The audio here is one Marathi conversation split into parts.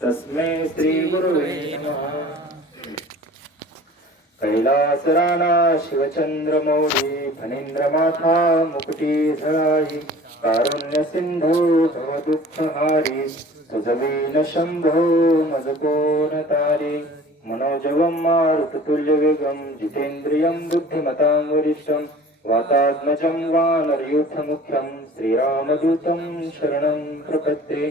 तस्मै श्री गुरुवे नमः. कैलासराना शिवचंद्र मौली फणींद्रमाथा मुकुटी झळाई कारुण्य सिंधू भव दुःखहारी सुजवीन शंभो मज कोण तारी मनोजवं मारुततुल्य वेगं जितेंद्रियं बुद्धिमतां वरिष्ठं वातात्मजं वानरयूथमुख्यं श्रीरामदूतं शरणं प्रपद्ये.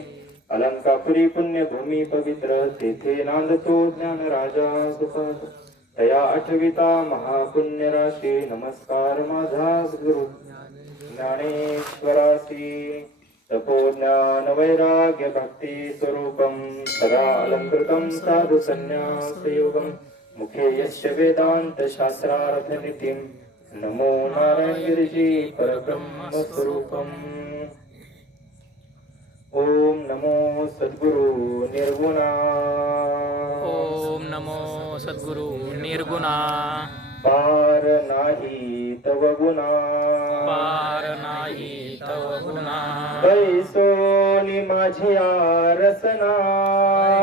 अलंकापुरी पुण्यभूमी पवित्र तेथे नांदतो ज्ञानराजा सुपात्र तया आठविता महापुण्य राशी नमस्कार माझा गुरु ज्ञानेश्वरासी. तपोज्ञान वैराग्य भक्ती स्वरूपं सदा अलंकृतं साधु संन्यासयोगं मुखे यस्य वेदांत शास्त्रार्थ नितीं नमो नारायण गिरिजी परब्रह्म स्वरूपम्. ओम नमो सद्गुरु निर्गुणा. ओम नमो सद्गुरु निर्गुणा. पार नाही तव गुणा. पार नाही तव गुणा. बैसोनी माझी रसना.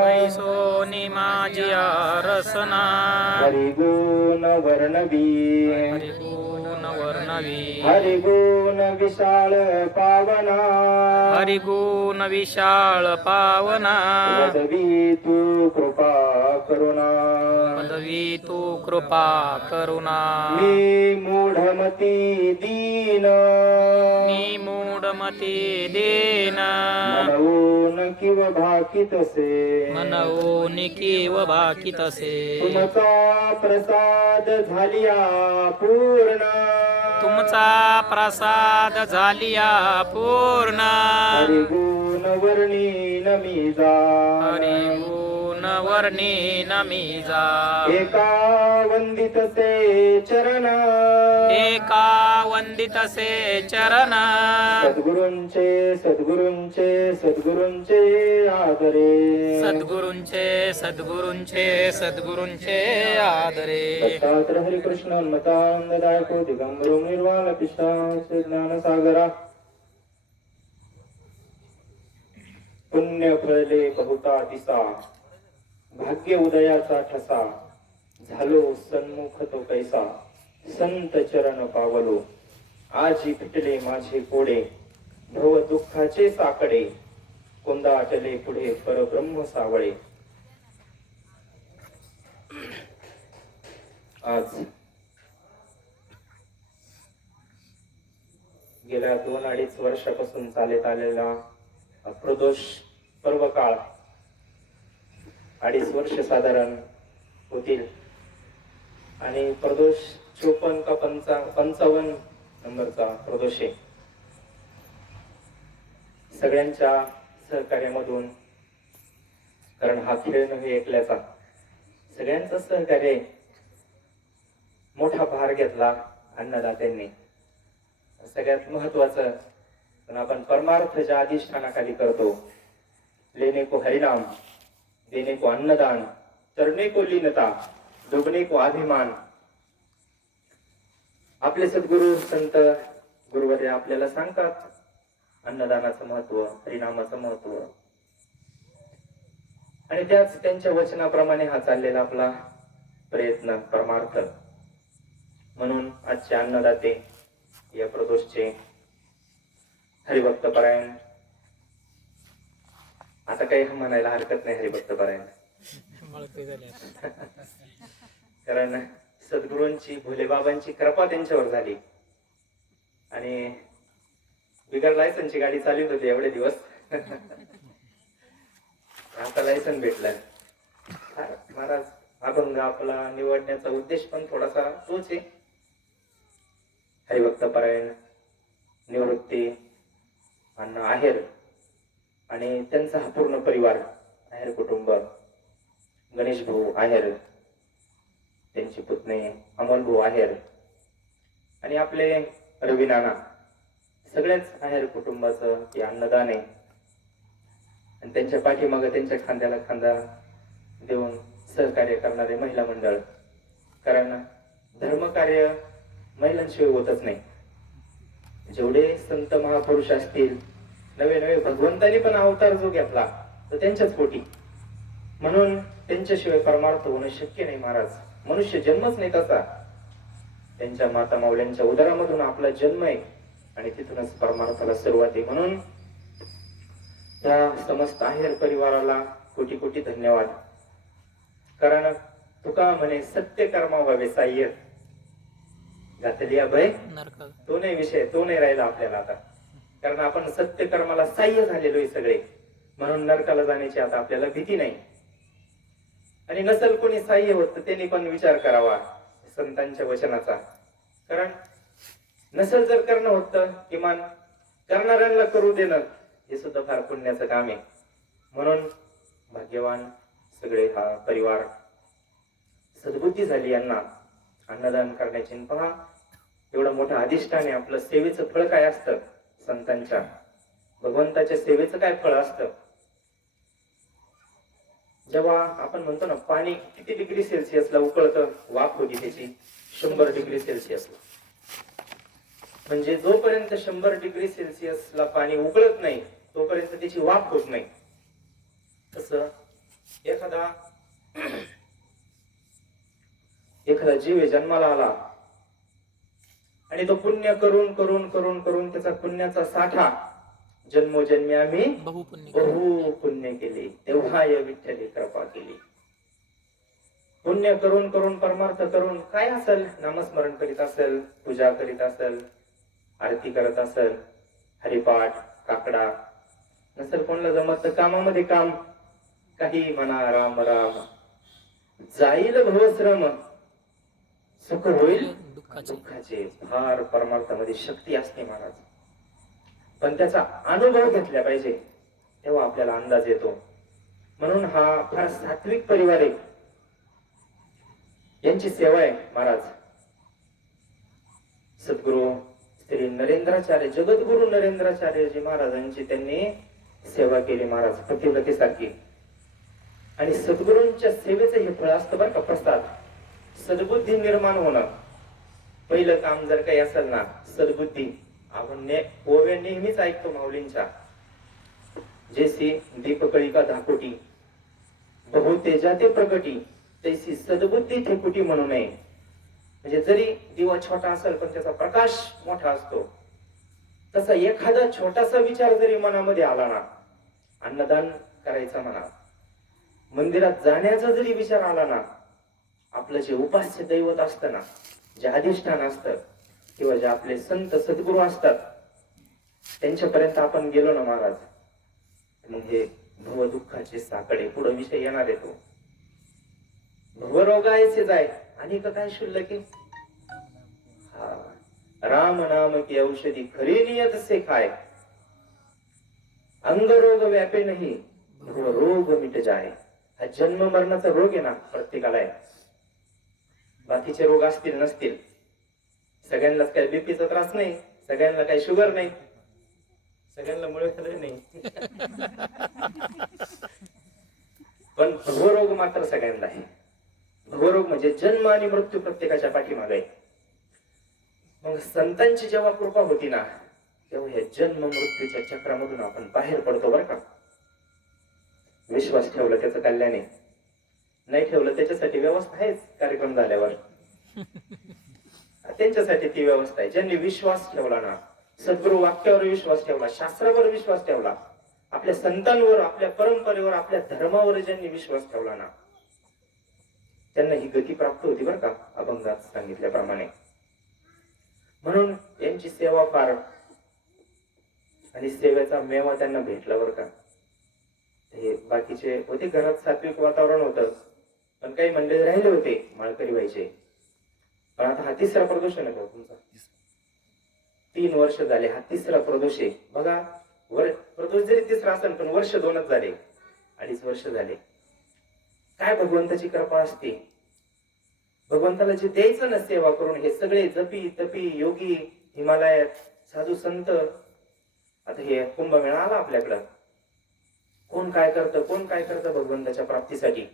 बैसोनी माझी रसना. हरिगुण वर्णवी. हरिगुण वर्णवी. हरिगुण विशाळ पावना. हरिगुण विशाळ पावना. वदवी तू कृपा करुणा. पदवी तू कृपा करुणा. मी मूढमती दीन. मी मूढमती दीन. मनवून किव भाकितसे. मनवून किव भाकितसे. तुमचा प्रसाद झालिया पूर्ण. तुमचा प्रसाद झालिया पूर्ण. हरिगुण वर्णी नमीजा. हरिगुण वर्णी नमीजा. एका वंदितसे चरण. एका वंदितसे चरण. सद्गुरूंचे सद्गुरूंचे सद्गुरूंचे आदरे. सद्गुरूंचे सद्गुरूंचे सद्गुरूंचे आदरे. दत्तात्रय हरिकृष्ण उन्मतानंददायको दिगंबरो निर्वाण पिशाच ज्ञानसागरा. पुण्य फळले बहुता दिसा. भाग्य उदयाचा ठसा. झालो सन्मुख तो कैसा. संत चरण पावलो. आजी फिटले माझे कोडे. भव दुःखाचे साकडे. कोंदाटले पुढे परब्रह्म सावळे. आज गेल्या 2-2.5 वर्षापासून चालत आलेला प्रदोष पर्व काळ 2.5 वर्ष साधारण होतील आणि प्रदोष 54 का 55 नंबरचा प्रदोष आहे. सगळ्यांच्या सहकार्यामधून, कारण हा खेळ नव्हे एकल्याचा, सगळ्यांचं सहकार्य, मोठा भार घेतला अन्नदात्यांनी. सगळ्यात महत्वाचं पण आपण परमार्थ ज्या अधिष्ठानाखाली करतो, लेने को हरिनाम, देने को अन्नदान, चरणे को लीनता, डुबणे को अभिमान. आपले सद्गुरु संत गुरुवर्य आपल्याला सांगतात अन्नदानाचं महत्व, हरिनामाचं महत्व, आणि त्याच त्यांच्या वचनाप्रमाणे हा चाललेला आपला प्रयत्न परमार्थ. म्हणून आजचे अन्नदाते, या प्रदोषचे हरिभक्त परायण, आता काही म्हणायला हरकत नाही हरिभक्त परायण, कारण सद्गुरूंची, भोलेबाबांची कृपा त्यांच्यावर झाली आणि बिगर लायसनची गाडी चालवत होती एवढे दिवस. आता लायसन भेटलं. महाराज अभंग आपला निवडण्याचा उद्देश पण थोडासा तोच आहे. हरिभक्त परायण, निवृत्ती, अण्णा आहेर आणि त्यांचा हा पूर्ण परिवार, आहेर कुटुंब, गणेश भाऊ आहेर, त्यांची पुतणी अमोल भाऊ आहेर आणि आपले रवी नाना, सगळ्याच आहेर कुटुंबाचं हे अन्नदान आहे. आणि त्यांच्या पाठीमागे त्यांच्या खांद्याला खांदा देऊन सहकार्य करणारे महिला मंडळ, कारण धर्मकार्य महिलांशिवाय होतच नाही. जेवढे संत महापुरुष असतील, नवे नवे भगवंतांनी पण अवतार जो घेतला तो त्यांच्याच पोटी. म्हणून त्यांच्याशिवाय परमार्थ होणं शक्य नाही महाराज. मनुष्य जन्मच नाही तसा. त्यांच्या माता माऊल्यांच्या उदरामधून आपला जन्म आहे आणि तिथूनच परमार्थाला सुरुवात आहे. म्हणून त्या समस्त आहेर परिवाराला कोटी कोटी धन्यवाद. कारण तुका म्हणे सत्य कर्मा व्हावे साह्य. घातली अभय नरक तो नाही विषय, तो नाही राहिला आपल्याला आता. कारण आपण सत्य कर्माला साह्य झालेलो आहे सगळे. म्हणून नरकाला जाण्याची आता आपल्याला भीती नाही. आणि नसल कोणी साह्य होत तर त्यांनी पण विचार करावा संतांच्या वचनाचा. कारण नसल जर करणं होतं किमान करणाऱ्यांना करू देणं हे सुद्धा फार पुण्याचं काम आहे. म्हणून भाग्यवान सगळे हा परिवार सद्बुद्धी झाली यांना अन्नदान करण्याची. पहा एवढं मोठं अधिष्ठान आहे आपलं. सेवेचं फळ काय असतं? संतांच्या भगवंताच्या सेवेचं काय फळ असतं? जेव्हा आपण म्हणतो ना पाणी किती डिग्री सेल्सिअसला उकळतं, वाफ होती त्याची 100 डिग्री सेल्सिअसला. म्हणजे जोपर्यंत 100 डिग्री सेल्सिअसला पाणी उकळत नाही तोपर्यंत त्याची वाफ होत नाही. तसं एखादा जीव जन्माला आला आणि तो पुण्य करून करून करून करून त्याचा पुण्याचा साठा जन्मोजन्मी आम्ही बहु पुण्य केले तेव्हा या विठ्ठली कृपा केली. पुण्य करून करून परमार्थ करून काय असेल, नामस्मरण करीत असेल, पूजा करीत असेल, आरती करत असेल, हरिपाठ काकडा नसेल कोणाला जमत तर कामामध्ये काम, काही म्हणा राम राम. जाईल भवश्रम सुख होईल दुःखाचे. फार परमार्थामध्ये शक्ती असते महाराज. पण त्याचा अनुभव घेतला पाहिजे तेव्हा आपल्याला अंदाज येतो. म्हणून हा फार सात्विक परिवार आहे. यांची सेवा आहे महाराज. सद्गुरु श्री नरेंद्राचार्य जगद्गुरु नरेंद्राचार्यजी महाराजांची त्यांनी सेवा केली महाराज पतिव्रतेसारखी. आणि सद्गुरूंच्या सेवेचं हे फळ असतं बरं का प्रसाद. सद्बुद्धी निर्माण होणं पहिलं काम जर काही असेल ना, सद्बुद्धी. आपण ओव्या नेहमीच ऐकतो माऊलींच्या, जैसी दीपकळिका धाकोटी बहु तेजा ते प्रगटी तैसी सद्बुद्धी ठेकुटी म्हणू नये. म्हणजे जरी दिवा छोटा असेल पण त्याचा प्रकाश मोठा असतो. तसा एखादा छोटासा विचार जरी मनामध्ये आला ना, अन्नदान करायचा म्हणा, मंदिरात जाण्याचा जरी विचार आला ना, आपलं जे उपास्य दैवत असतं ना, जे अधिष्ठान असतं किंवा जे आपले संत सद्गुरू असतात त्यांच्यापर्यंत आपण गेलो ना महाराज, मग हे भव दुःखाचे साकडे पुढे विषय येणार आहे तो भवरोगायचे जाय आणि काय शुल्लक आहे. राम नाम की औषधी खरी नियत से खाय, अंग रोग व्यापे नाही रोग मिट जाय. हा जन्म मरणाचा रोग आहे ना प्रत्येकाला आहे. बाकीचे रोग असतील नसतील, सगळ्यांनाच काही बीपीचा त्रास नाही, सगळ्यांना काही शुगर नाही, सगळ्यांना मुळे नाही, पण भवरोग मात्र सगळ्यांना आहे. भवरोग म्हणजे जन्म आणि मृत्यू प्रत्येकाच्या पाठीमागे आहे. मग संतांची जेव्हा कृपा होती ना तेव्हा हे जन्म मृत्यूच्या चक्रामधून आपण बाहेर पडतो बरं का. विश्वास ठेवला त्याचं कल्याण आहे, नाही ठेवलं त्याच्यासाठी व्यवस्था आहेच. कार्यक्रम झाल्यावर त्यांच्यासाठी ती व्यवस्था आहे. ज्यांनी विश्वास ठेवला ना, सद्गुरु वाक्यावर विश्वास ठेवला, शास्त्रावर विश्वास ठेवला, आपल्या संतांवर, आपल्या परंपरेवर, आपल्या धर्मावर ज्यांनी विश्वास ठेवला ना, त्यांना ही गती प्राप्त होती बरं का, अभंगात सांगितल्याप्रमाणे. म्हणून यांची सेवा फार, आणि सेवेचा मेवा त्यांना भेटला बरं का. हे बाकीचे होते घरात सात्विक वातावरण होतं, पण काही मंडळी राहिले होते माळकरी व्हायचे. पण आता हा तिसरा प्रदोष आहे ना तुमचा, 3 वर्ष झाले, हा तिसरा प्रदोष आहे बघा. प्रदोष जरी तिसरा असेल पण वर्ष 2च झाले, 2.5 वर्ष झाले. काय भगवंताची कृपा असते. भगवंताला जे द्यायचं ना सेवा करून, हे सगळे जपी तपी योगी हिमालयात साधू संत, आता हे कुंभमेळा आला आपल्याकडं, कोण काय करतं भगवंताच्या प्राप्तीसाठी.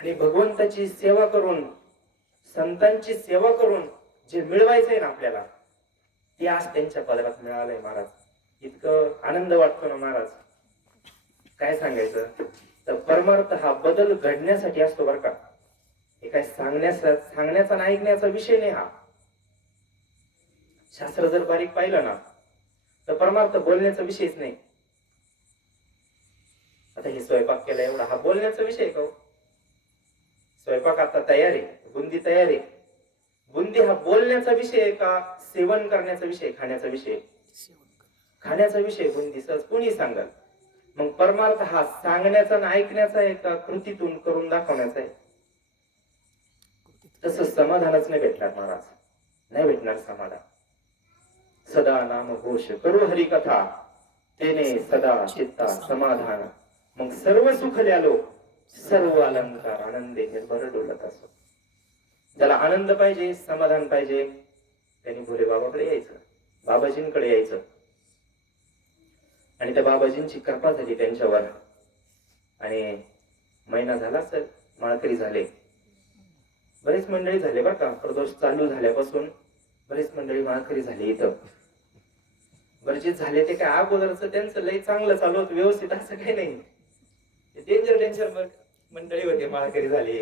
आणि भगवंताची सेवा करून, संतांची सेवा करून जे मिळवायचंय ना आपल्याला, ते आज त्यांच्या पदरात मिळालंय महाराज. इतकं आनंद वाटतो ना महाराज, काय सांगायचं. तर परमार्थ हा बदल घडण्यासाठी असतो बरं का. हे काय सांगण्याचा आणि ऐकण्याचा विषय नाही हा. शास्त्र जर बारीक पाहिलं ना तर परमार्थ बोलण्याचा विषयच नाही. आता हे स्वयंपाक केला एवढा, हा बोलण्याचा विषय का हो? स्वयंपाक आता तयार आहे, बुंदी तयार आहे. बुंदी हा बोलण्याचा विषय आहे का सेवन करण्याचा विषय, खाण्याचा विषय? खाण्याचा विषय बुंदी सहज कोणी सांगाल. मग परमार्थ हा सांगण्याचा आणि ऐकण्याचा आहे का कृतीतून करून दाखवण्याचा आहे? तसं समाधानच नाही भेटणार महाराज, नाही भेटणार समाधान. सदा नाम घोष करू हरी कथा, तेने सदा चित्ता समाधान. मग सर्व सुख ल्यालो, सर्व अलंकार आनंदे निर्भर डोलत असो. ज्याला आनंद पाहिजे, समाधान पाहिजे, त्यांनी भोले बाबाकडे यायचं, बाबाजींकडे यायचं. आणि त्या बाबाजींची कृपा झाली त्यांच्यावर. आणि महिना झाला सर माळकरी झाले. बरेच मंडळी झाले बरं का, प्रदोष चालू झाल्यापासून बरेच मंडळी माळकरी झाले इथं. बरेच झाले ते काय अगोदरच त्यांचं लय चांगलं चालू होतं व्यवस्थित, असं काही नाही. डेंजर मंडळी होते माळकरी झाली.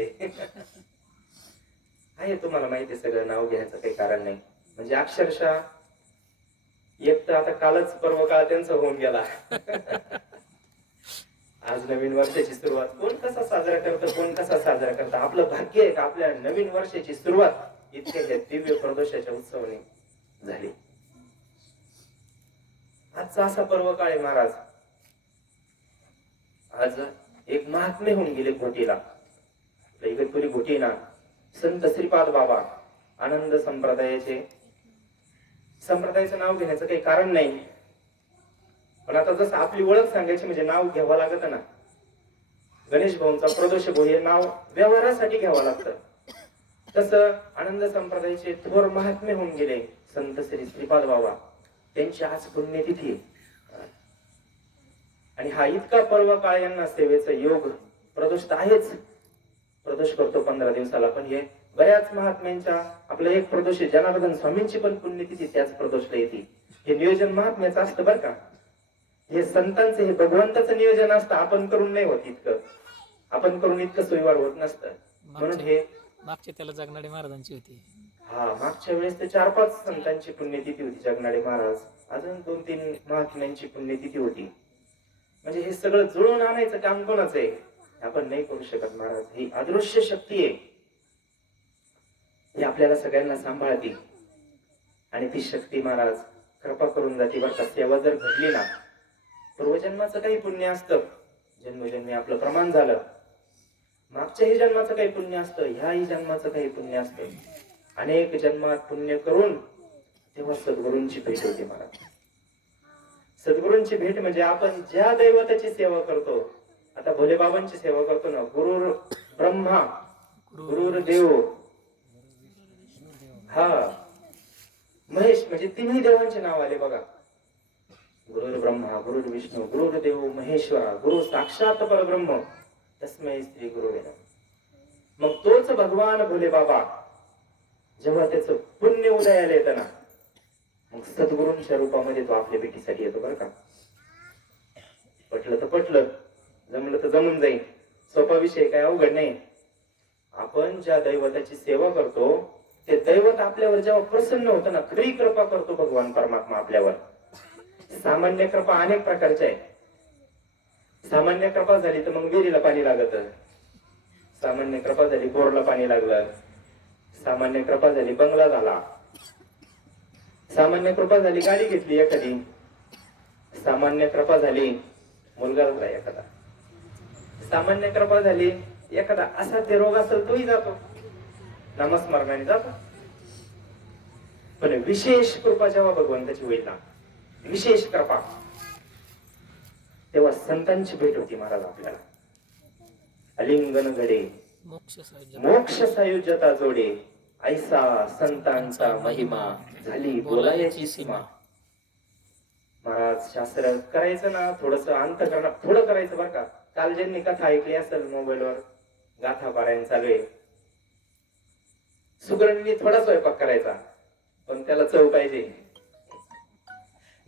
आहे तुम्हाला माहिती आहे सगळं, नाव घ्यायचं काही कारण नाही. म्हणजे अक्षरशः एक तर आता कालच पर्व काळ त्यांचा होऊन गेला. आज नवीन वर्षाची सुरुवात कोण कसा साजरा करतं, कोण कसा साजरा करतं. आपलं भाग्य आहे का आपल्या नवीन वर्षाची सुरुवात इतक्या दिव्य प्रदोषाच्या उत्सवाने झाली. आजचा असा पर्व काळ आहे महाराज. आज एक महात्मे होऊन गेले घोटीला, इगतपुरी घोटी ना. संत श्रीपाद बाबा आनंद संप्रदायाचं नाव घेण्याचं काही कारण नाही. पण आता जसं आपली ओळख सांगायची म्हणजे नाव घ्यावं लागत ना. गणेश भाऊंचा प्रदोष भाऊ हे नाव व्यवहारासाठी घ्यावं लागतं. तसं आनंद संप्रदायाचे थोर महात्मे होऊन गेले संत श्रीपाद बाबा, त्यांची आज पुण्यतिथी. आणि हा इतका पर्व काळ यांना सेवेचा योग. प्रदोष तर आहेच, प्रदोष करतो 15 दिवसाला, पण हे बऱ्याच महात्म्यांच्या, आपलं एक प्रदोष जनार्दन स्वामींची पण पुण्यतिथी त्याच प्रदोषला येते. हे नियोजन महात्म्याचं असतं बरं का. हे संतांचं, हे भगवंताचं नियोजन असतं. आपण करून नाही होत इतकं, आपण करून इतकं सोयीवार होत नसतं. म्हणून हे मागच्या त्याला जगनाडे महाराजांची होती. हा मागच्या वेळेस ते 4-5 संतांची पुण्यतिथी होती. जगनाडे महाराज, अजून 2-3 महात्म्यांची पुण्यतिथी होती. म्हणजे हे सगळं जुळून आणायचं काम कोणाचं आहे? आपण नाही करू शकत महाराज. ही अदृश्य शक्ती आहे, ही आपल्याला सगळ्यांना सांभाळते. आणि ती शक्ती महाराज कृपा करून जाते बरं का. सेवा जर घडली ना, पूर्वजन्माचं काही पुण्य असतं, जन्मोजन्मी आपलं प्रमाण झालं. मागच्याही जन्माचं काही पुण्य असतं, ह्याही जन्माचं काही पुण्य असतं. अनेक जन्मात पुण्य करून तेव्हा सद्गुरूंची भेट होते महाराज. सद्गुरूंची भेट म्हणजे आपण ज्या दैवताची सेवा करतो, आता भोले बाबांची सेवा करतो ना, गुरुर ब्रह्मा गुरुर देव, हा महेश, म्हणजे तिन्ही देवांचे नाव आले बघा. गुरुर ब्रह्मा गुरुर विष्णू गुरुर देव महेश्वरा, गुरु साक्षात परब्रह्म तस्मै श्री गुरुवे नमः. मग तोच भगवान भोले बाबा जेव्हा त्याचं पुण्य उदयाला येतं ना, मग सद्गुरूंच्या रूपामध्ये तो आपल्या भेटीसाठी येतो बरं का. पटलं तर पटलं, जमलं तर जमून जाईल. सोपा विषय काय अवघड नाही. आपण ज्या दैवताची सेवा करतो ते दैवत आपल्यावर जेव्हा प्रसन्न होतं ना, खरी कृपा करतो भगवान परमात्मा आपल्यावर. सामान्य कृपा अनेक प्रकारच्या आहे. सामान्य कृपा झाली तर मग विहिरीला पाणी लागत, सामान्य कृपा झाली बोरला पाणी लागलं, सामान्य कृपा झाली बंगला झाला, सामान्य कृपा झाली गाडी घेतली एखादी, सामान्य कृपा झाली मुलगा झाला एखादा, सामान्य कृपा झाली एखादा असाध्य रोग असेल तोही जातो, नामस्मरणाने जातो. पण विशेष कृपा जेव्हा भगवंताची होईल ना, विशेष कृपा, तेव्हा संतांची भेट होती महाराज आपल्याला. अलिंगन घडे मोक्ष सायुज्यता जोडे, ऐसा संतांचा महिमा झाली बोलायची सीमा. महाराज शास्त्र करायचं ना, थोडस अंतःकरण थोडं करायचं बरं का. काल ज्यांनी कथा ऐकली असेल मोबाईलवर, गाथा पारायण चालू आहे. सुगरणीने थोडा स्वयंपाक करायचा, पण त्याला चव पाहिजे.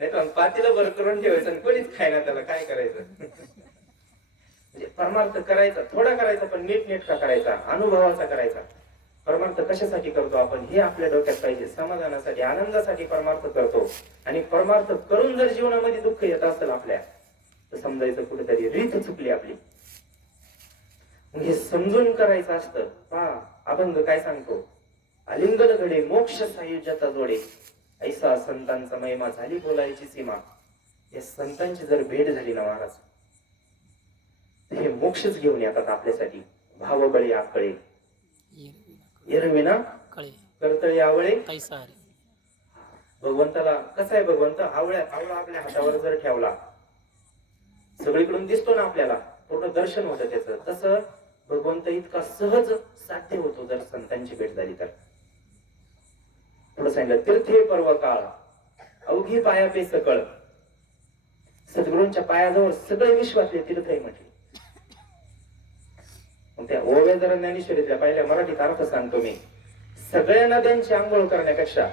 नाही तर पातीला भर करून ठेवायचं आणि कोणीच खायना, त्याला काय करायचं. परमार्थ करायचा, थोडा करायचा पण नीटनेटका करायचा, अनुभवाचा करायचा. परमार्थ कशासाठी करतो आपण हे आपल्या डोक्यात पाहिजे. समाधानासाठी, आनंदासाठी परमार्थ करतो. आणि परमार्थ करून जर जीवनामध्ये दुःख येत असेल आपल्या, तर समजायचं कुठेतरी रीत चुकली आपली. मग हे समजून करायचं असतं. पहा अभंग काय सांगतो, आलिंगन घडे मोक्ष सायुज्याचा जोडे, ऐसा संतांचा महिमा झाली बोलायची सीमा. या संतांची जर भेट झाली ना महाराज, हे मोक्षच घेऊन येतात आपल्यासाठी. भावबळी आकळे एरविना कळे कर्तळी आवळे. कैसा रे. भगवंताला कसं आहे, भगवंत आवळा आपल्या हातावर जर ठेवला, सगळीकडून दिसतो ना आपल्याला, पूर्ण दर्शन होतं त्याचं. तसं भगवंत इतका सहज साध्य होतो जर संतांची भेट झाली तर. पुढे सांगितलं, तीर्थे पर्व काळ अवघी पायापे सकळ. सद्गुरूंच्या पायाजवळ सगळे विश्वातले तीर्थ आहे म्हटले. मग त्या ओव्या जरा ज्ञानेश्वरीतल्या पहिल्या मराठीत अर्थ सांगतो मी. सगळ्या नद्यांची आंघोळ करण्यापेक्षा,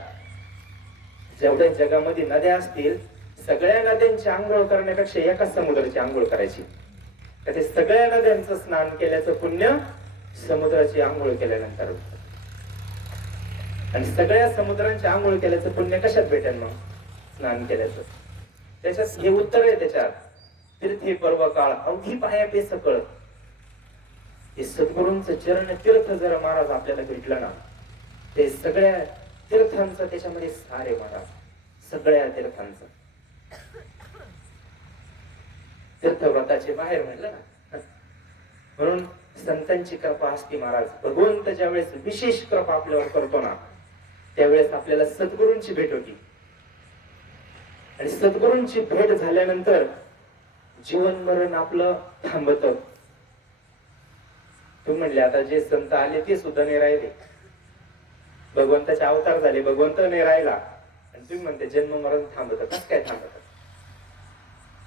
जेवढ्या जगामध्ये नद्या असतील सगळ्या नद्यांची आंघोळ करण्यापेक्षा एकाच समुद्राची आंघोळ करायची. तर ते सगळ्या नद्यांचं स्नान केल्याचं पुण्य समुद्राची आंघोळ केल्यानंतर, आणि सगळ्या समुद्रांची आंघोळ केल्याचं पुण्य कशात भेटेल मग? स्नान केल्याचं. त्याच्यात हे उत्तर आहे त्याच्यात. तीर्थे पर्व काळ अवघी पायापे सकळ. हे सद्गुरूंचं चरण तीर्थ जर महाराज आपल्याला भेटलं ना, ते सगळ्या तीर्थांचं त्याच्यामध्ये सारे महाराज, सगळ्या तीर्थांचं. तीर्थव्रताचे बाहेर म्हणलं ना, म्हणून संतांची कृपा असते महाराज. भगवंत ज्या वेळेस विशेष कृपा आपल्यावर करतो ना, त्यावेळेस आपल्याला सद्गुरूंची भेट होती. आणि सद्गुरूंची भेट झाल्यानंतर जीवन मरण आपलं थांबत. तुम्ही म्हणले आता जे संत आले ते सुद्धा नाही राहिले, भगवंताचे अवतार झाले, भगवंत नाही राहिला, आणि तुम्ही म्हणते जन्म मरण थांबत. कस काय थांबत?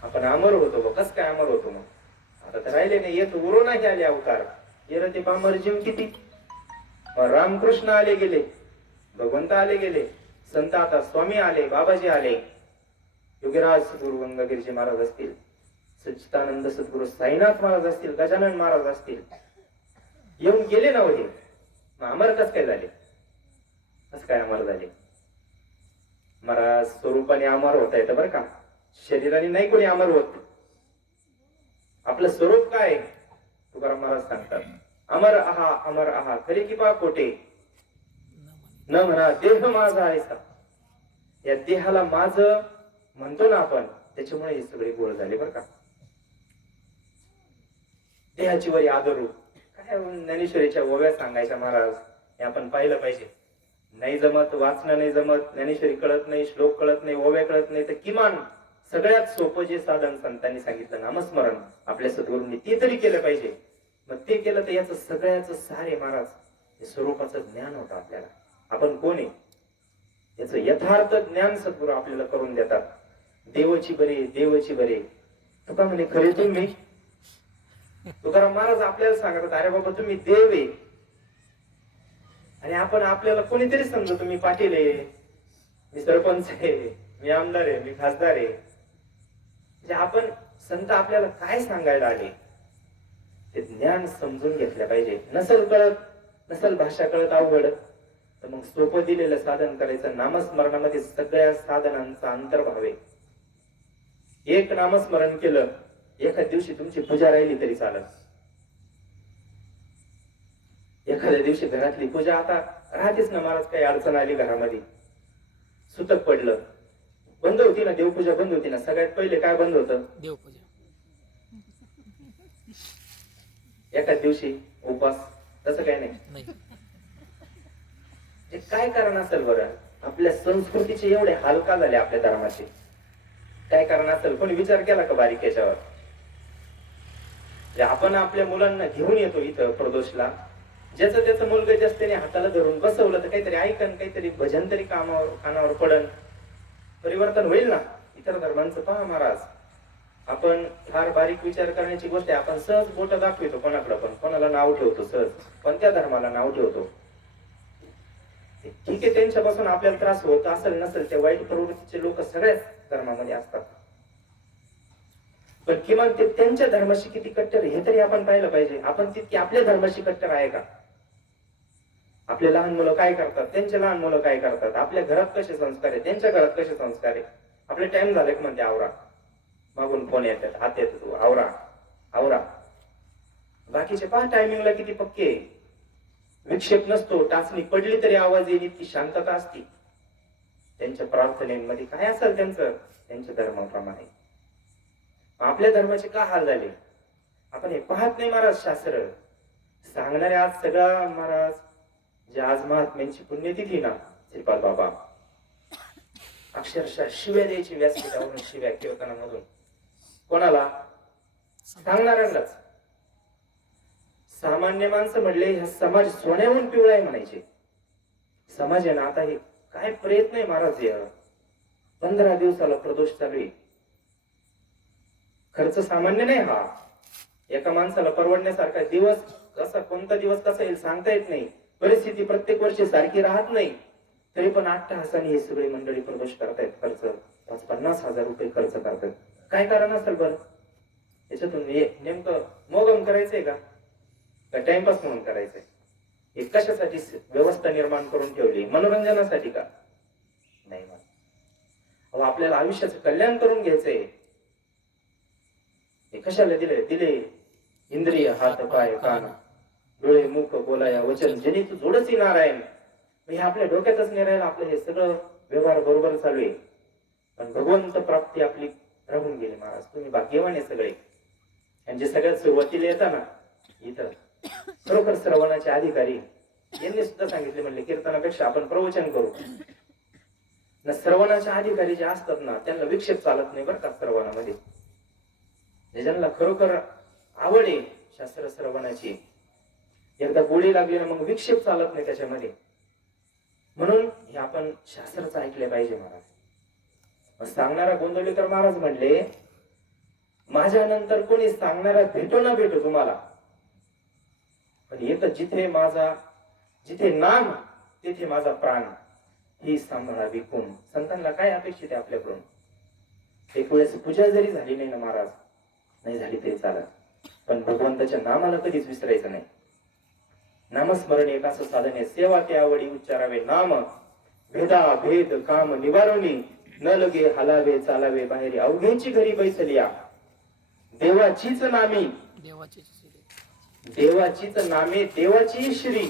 आपण अमर होतो, कस काय अमर होतो? मग आता तर राहिले नाही, येत उरो नाही आले अवतार. येर ते पामर जीव किती. रामकृष्ण आले गेले, भगवंत आले गेले, संत आता स्वामी आले, बाबाजी आले, योगीराज सद्गुरु गंगागिरीजी महाराज असतील, सच्चिदानंद सद्गुरु साईनाथ महाराज असतील, गजानन महाराज असतील, येऊन गेले ना हे. मग अमर कस काय झाले? कस काय अमर झाले? महाराज स्वरूपाने अमर होता येतं बरं का, शरीराने नाही कोणी अमर होत. आपलं स्वरूप काय? तुकाराम महाराज सांगतात, अमर आहा अमर आहा खरी किपा कोटे, न म्हणा देह माझा ऐसा. या देहाला माझ म्हणतो ना आपण, त्याच्यामुळे हे सगळे गोळ झाले बरं का. देहाची वरी आदरू काय ज्ञानेश्वरीच्या ओव्या सांगायच्या महाराज, हे आपण पाहिलं पाहिजे. नाही जमत, वाचणं नाही जमत, ज्ञानेश्वरी कळत नाही, श्लोक कळत नाही, ओव्या कळत नाही, तर किमान सगळ्यात सोपं जे साधन संतांनी सांगितलं नामस्मरण आपल्या सद्गुरूंनी, ते तरी केलं पाहिजे. मग ते केलं तर याचं सगळ्याच सारे महाराज हे स्वरूपाचं ज्ञान होतं आपल्याला. आपण कोण आहे याचं यथार्थ ज्ञान सद्गुरू आपल्याला करून देतात. देवची बरे, देवची बरे. तुका म्हणे खरे तुम्ही. तुकाराम महाराज आपल्याला सांगतात, अरे बाबा तुम्ही देव आहे. आणि आपण आपल्याला कोणीतरी समजतो, मी पाटील आहे, मी सरपंच आहे, मी आमदार आहे, मी खासदार आहे. म्हणजे आपण संत आपल्याला काय सांगायला आले ते ज्ञान समजून घेतलं पाहिजे. नसल कळत, नसल भाषा कळत अवघड, तर मग सोपं दिलेलं साधन करायचं. नामस्मरणामध्ये सगळ्या साधनांचा अंतर्भाव आहे. एक नामस्मरण केलं, एखाद्या दिवशी तुमची पूजा राहिली तरी चालत. एखाद्या दिवशी घरातली पूजा आता राहतेच ना महाराज, काही अडचण आली घरामध्ये, सुतक पडलं, बंद होती ना देवपूजा, बंद होती ना. सगळ्यात पहिले काय बंद होतं? देवपूजा. एखाद दिवशी उपास, तसं काय नाही. काय कारण असेल बरं? आपल्या संस्कृतीचे एवढे हाल का झाले आपल्या धर्माचे? काय कारण असेल? कोणी विचार केला का बारीक याच्यावर? आपण आपल्या मुलांना घेऊन येतो इथं प्रदोषला, ज्याचं त्याचं मुलगा जास्त त्याने हाताला धरून बसवलं तर काहीतरी ऐकन, काहीतरी भजन तरी कानावर पडन, परिवर्तन होईल ना. इतर धर्मांचं पहा महाराज, आपण फार बारीक विचार करण्याची गोष्ट आहे. आपण सहज बोट दाखवतो कोणाकडे पण, कोणाला नाव ठेवतो सहज, कोणत्या धर्माला नाव ठेवतो. ठीक आहे, त्यांच्यापासून आपल्याला त्रास होत असेल नसेल, त्या वाईट प्रवृत्तीचे लोक सगळ्याच धर्मामध्ये असतात. पण किमान ते त्यांच्या धर्माशी किती कट्टर हे तरी आपण पाहिलं पाहिजे. आपण तितकी आपल्या धर्माशी कट्टर आहे का? आपले लहान मुलं काय करतात, त्यांचे लहान मुलं काय करतात, आपल्या घरात कसे संस्कार आहे, त्यांच्या घरात कसे संस्कार आहे. आपले टाइम झाले की म्हणते आवरा, मागून फोन येतात, हात येतो, तू आवरा आवरा. बाकीचे पहा टायमिंगला किती पक्के. विक्षेप नसतो, टाचणी पडली तरी आवाज येईल इतकी शांतता असती. त्यांच्या प्रार्थनेमध्ये काय असेल त्यांच्या धर्माप्रमाणे. आपल्या धर्माचे का हाल झाले आपण हे पाहत नाही. महाराज शास्त्र सांगणारे आज सगळा महाराज जे आज महात्म्यांची पुण्यतिथी ना, श्रीपाद बाबा अक्षरशः शिव्या द्यायची व्यासपीठावरून, शिव्या कीर्तनामधून. कोणाला? सांगणाऱ्यांनाच. सामान्य माणसं म्हणले हा समाज सोन्याहून पिवळा आहे म्हणायचे. समाज आहे ना आता हे काय प्रयत्न आहे महाराज. 15 दिवसाला प्रदोष चालू आहे. खर्च सामान्य नाही हा. एका माणसाला परवडण्यासारखा दिवस कसा, कोणता दिवस कसा येईल सांगता येत नाही. परिस्थिती प्रत्येक वर्षी सारखी राहत नाही. तरी पण 8 तासांनी हे सगळे मंडळी प्रदोष करतायत. खर्च 50,000 रुपये खर्च करतात. काय कारण असेल बरं याच्यातून? नेमकं मोगम करायचंय का टाइमपास म्हणून करायचंय? हे कशासाठी व्यवस्था निर्माण करून ठेवली? मनोरंजनासाठी का? नाही. आपल्याला आयुष्याचं कल्याण करून घ्यायचंय. हे कशाला दिले इंद्रिय, हात पाय कान डोळे मुख बोलाया वचन जनी तू जोडच नारायण. हे आपल्या डोक्यातच नाही राहिलं. आपलं हे सगळं व्यवहार बरोबर चालू आहे, पण भगवंत प्राप्ती आपली राहून गेली. महाराज तुम्ही भाग्यवान आहे सगळे. आणि जे सगळ्यात सुरुवातीला येतात ना इथं खरोखर श्रवणाचे अधिकारी यांनी सुद्धा सांगितले, म्हणले कीर्तनापेक्षा आपण प्रवचन करू ना. श्रवणाचे अधिकारी जे असतात ना त्यांना विक्षेप चालत नाही बरं का. श्रवणामध्ये ज्यांना खरोखर आवड आहे शास्त्र श्रवणाची, एकदा गोळी लागली ना मग विक्षेप चालत नाही त्याच्यामध्ये. म्हणून हे आपण शास्त्रच ऐकले पाहिजे. महाराज सांगणारा गोंधळीकर महाराज म्हणले, माझ्या नंतर कोणी सांगणारा भेटो ना भेटो तुम्हाला, पण एक जिथे नाम तिथे माझा प्राण ही सांभाळा विकून. संतांना काय अपेक्षित आहे आपल्याकडून? एक वेळेस पूजा जरी झाली नाही ना महाराज, नाही झाली तरी चालत, पण भगवंताच्या नामाला कधीच विसरायचं नाही. नामस्मरण एक असं साधन आहे. सेवा ते आवडी उच्चारावे नाम, भेदा भेद काम निवारणी, न लगे हलावे चालावे बाहेर अवघ्यांची घरी बैसलिया. देवाचीच नामी देवाचीच नामे देवाची श्री,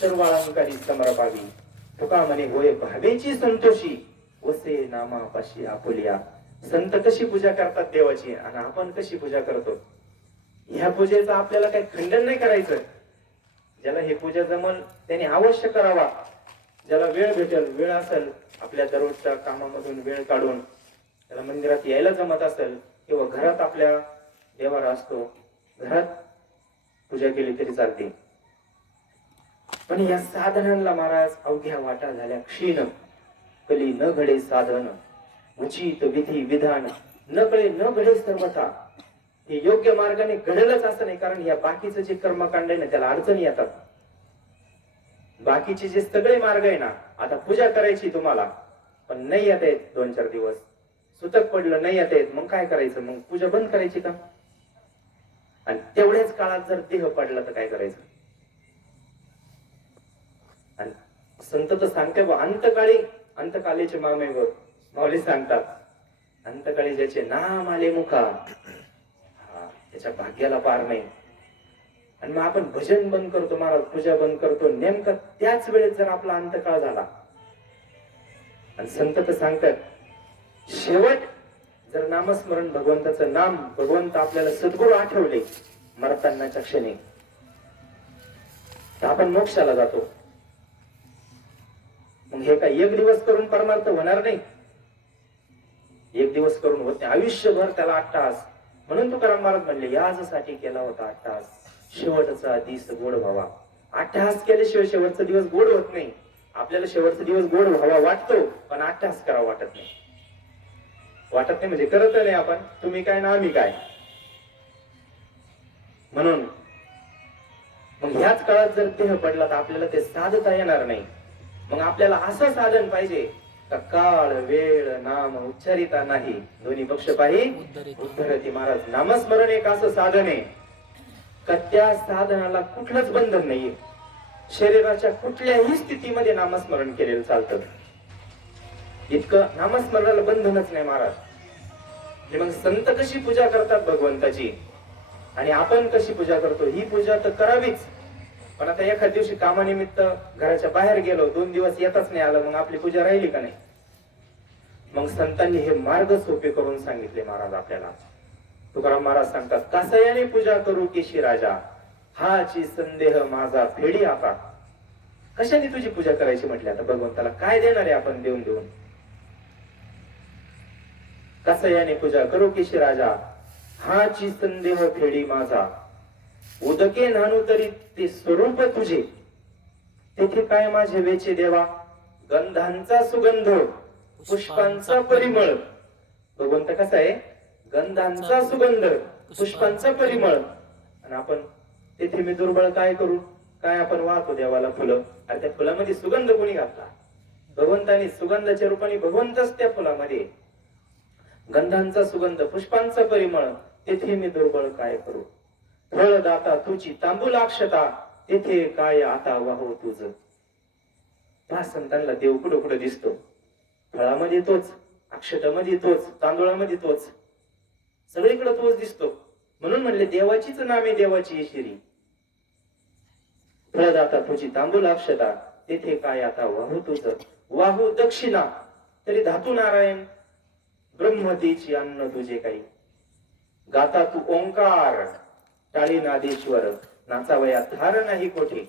सर्व अलंकारी समरपावी. तुका म्हणे होय भावेची संतोषी, वसे नामापाशी आपुलिया. संत कशी पूजा करतात देवाची आणि आपण कशी पूजा करतो? ह्या पूजेचं आपल्याला काही खंडन नाही करायचं. ज्याला हे पूजा जमल त्याने अवश्य करावा. ज्याला वेळ भेटेल, वेळ असेल आपल्या दररोजच्या कामामधून वेळ काढून त्याला मंदिरात यायला जमत असेल किंवा घरात आपल्या देवारा असतो, घरात पूजा केली तरी चालते. पण या साधनांना महाराज अवघ्या वाटा झाल्या क्षीण. कली न घडे साधन, उचित विधी विधान न कळे न घडे सर्वथा. हे योग्य मार्गाने घडलंच असं नाही, कारण या बाकीचं जे कर्मकांड आहे ना त्याला अडचणी येतात. बाकीचे जे सगळे मार्ग आहे ना, आता पूजा करायची तुम्हाला पण नाही येत आहेत 2-4 दिवस, सुतक पडलं नाही येत आहेत, मग काय करायचं? मग पूजा बंद करायची का? आणि तेवढ्याच काळात जर देह पडला तर काय करायचं? आणि संत तर सांगते अंतकाळीचे मामेवर माऊली सांगतात, अंतकाळी ज्याचे नाम आले मुखा त्याच्या भाग्याला पार नाही. आणि मग आपण भजन बंद करतो महाराज, पूजा बंद करतो नेमका त्याच वेळेस जर आपला अंतकाळ झाला. आणि संत तर सांगतात शेवट जर नामस्मरण भगवंताचं नाम, भगवंत आपल्याला सद्गुरू आठवले मरतानाच्या क्षणी, तर आपण मोक्षाला जातो. मग हे काय एक दिवस करून परमार्थ होणार नाही. एक दिवस करून होत नाही, आयुष्यभर त्याला 8 तास. म्हणून तुकाराम महाराज म्हणले याजसाठी केला होता 8 तास, शेवटचा दिस गोड व्हावा. 8 तास केल्याशिवाय शेवटचा दिवस गोड होत नाही. आपल्याला शेवटचा दिवस गोड व्हावा वाटतो, पण 8 तास करावा वाटत नाही. म्हणजे करत नाही आपण, तुम्ही काय ना आम्ही काय. म्हणून मग ह्याच काळात जर देह पडला तर आपल्याला ते साधता येणार नाही. मग आपल्याला असं साधन पाहिजे का काळ वेळ नाम उच्चारिता नाही दोन्ही पक्ष पाही उद्धरिता. उद्धरती. महाराज नामस्मरण एक असं साधन आहे का त्या साधनाला कुठलंच बंधन नाहीये. शरीराच्या कुठल्याही स्थितीमध्ये नामस्मरण केलेलं चालतं. इतकं नामस्मरणाला बंधनच नाही महाराज. आणि मग संत कशी पूजा करतात भगवंताची आणि आपण कशी पूजा करतो, ही पूजा तर करावीच. पण आता एखाद दिवशी कामानिमित्त घराच्या बाहेर गेलो, 2 दिवस येताच नाही आलं, मग आपली पूजा राहिली का नाही. मग संतांनी हे मार्ग सोपे करून सांगितले महाराज आपल्याला. तुकाराम महाराज सांगतात, कासयाने पूजा करू केशी राजा, हाची संदेह माझा फेडी आता. कशाने तुझी पूजा करायची म्हटली. आता भगवंताला काय देणार आहे आपण देऊन देऊन. कसयाने पूजा करू केशी राजा, हाची संदेह फेडी माझा. उदके नानू तरी ते स्वरूप तुझे, तेथे काय माझे वेचे देवा. गंधांचा सुगंध पुष्पांचा परिमळ. भगवंत कसा आहे, गंधांचा सुगंध पुष्पांचा परिमळ. आणि आपण तेथे मी दुर्बळ काय करू. काय आपण वाहतो देवाला फुलं. अरे त्या फुलामध्ये सुगंध कोणी घातला. भगवंतानी सुगंधाच्या रूपाने भगवंतच त्या फुलामध्ये. गंधांचा सुगंध पुष्पांचा परिमळ, तेथे मी दुर्बळ काय करू. फळदाता तुझी तांबूलाक्षता, तेथे काय आता वाहू तुझ. त्या संतांना देव कुठं कुठं दिसतो. फळामध्ये तोच, अक्षतामध्ये तोच, तांदूळामध्ये तोच, सगळीकडे तोच दिसतो. म्हणून म्हणले देवाचीच नामे देवाची येशिरी. फळदाता तुझी तांबूलाक्षता, तेथे काय आता वाहू तुझ. वाहू दक्षिणा तरी धातू नारायण, ब्रह्मतेची अन्न तुझे काही. गाता तू ओंकार टाळी नादेश्वर, नाचावया थार नाही कोठे.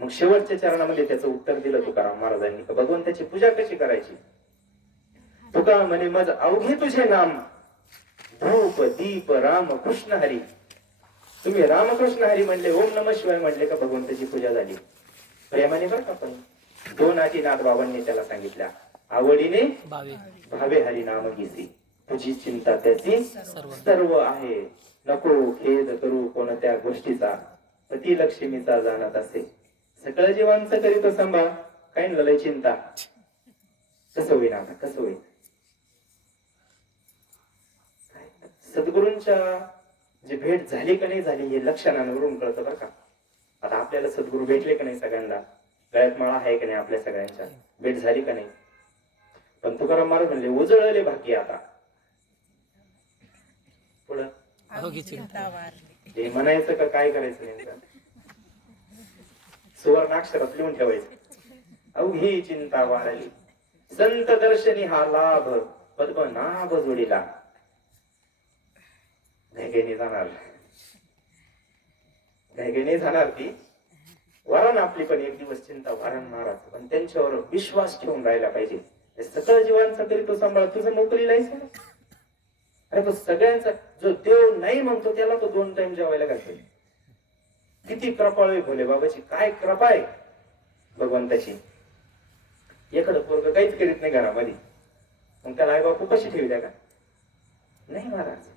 मग शेवटच्या चरणामध्ये त्याचं उत्तर दिलं तुकाराम महाराजांनी. भगवंताची पूजा कशी करायची. तुका म्हणे मज अवघे तुझे नाम, धूप दीप राम कृष्ण हरी. तुम्ही रामकृष्ण हरी म्हणले, ओम नम शिवाय म्हणले का भगवंताची पूजा झाली. प्रेमाने बरं का. पण 2 अटी नाथ बाबांनी त्याला सांगितल्या. आवडीने भावे हरी नाम घेसी, तुझी चिंता त्याची सर्व आहे. नको खेद करू कोणत्या गोष्टीचा, पती लक्ष्मीचा जाणत असे. सगळं जीवांचं करीत सांभाळ, काही लय चिंता. कसं होईल आता, कसं होईल. सद्गुरूंच्या जी भेट झाली का नाही झाली हे लक्षणांवरून कळतं बरं का. आता आपल्याला सद्गुरू भेटले का नाही सगळ्यांना, गळ्यात माळा आहे का नाही आपल्या सगळ्यांच्या, भेट झाली का नाही. पण तुकाराम महाराज म्हणले उजळले भाग्य आता. पुढं हे म्हणायचं का काय करायचं नेमकं. सुवर्णाक्षरात लिहून ठेवायचं. अवघी चिंता वाढली, संत दर्शनी हा लाभ, पद्मनाभ जोडीला. घाईघाईने जाणार, घाईघाईने जाणार ती वारण आपली. पण एक दिवस चिंता वारण महाराज. पण त्यांच्यावर विश्वास ठेवून राहिला पाहिजे. सगळं जीवांचा तरी तो सांभाळ, तुझं नोकरी लायचं. अरे पण सगळ्यांचा जो देव नाही म्हणतो त्याला तो 2 टाइम जेवायला घालतो. किती कृपा आहे भोले बाबाची, काय कृपा आहे भगवंताची. एखादं पोरग काहीच करीत नाही घरामध्ये, मग त्याला आई बापू कशी ठेवी द्या का नाही महाराज.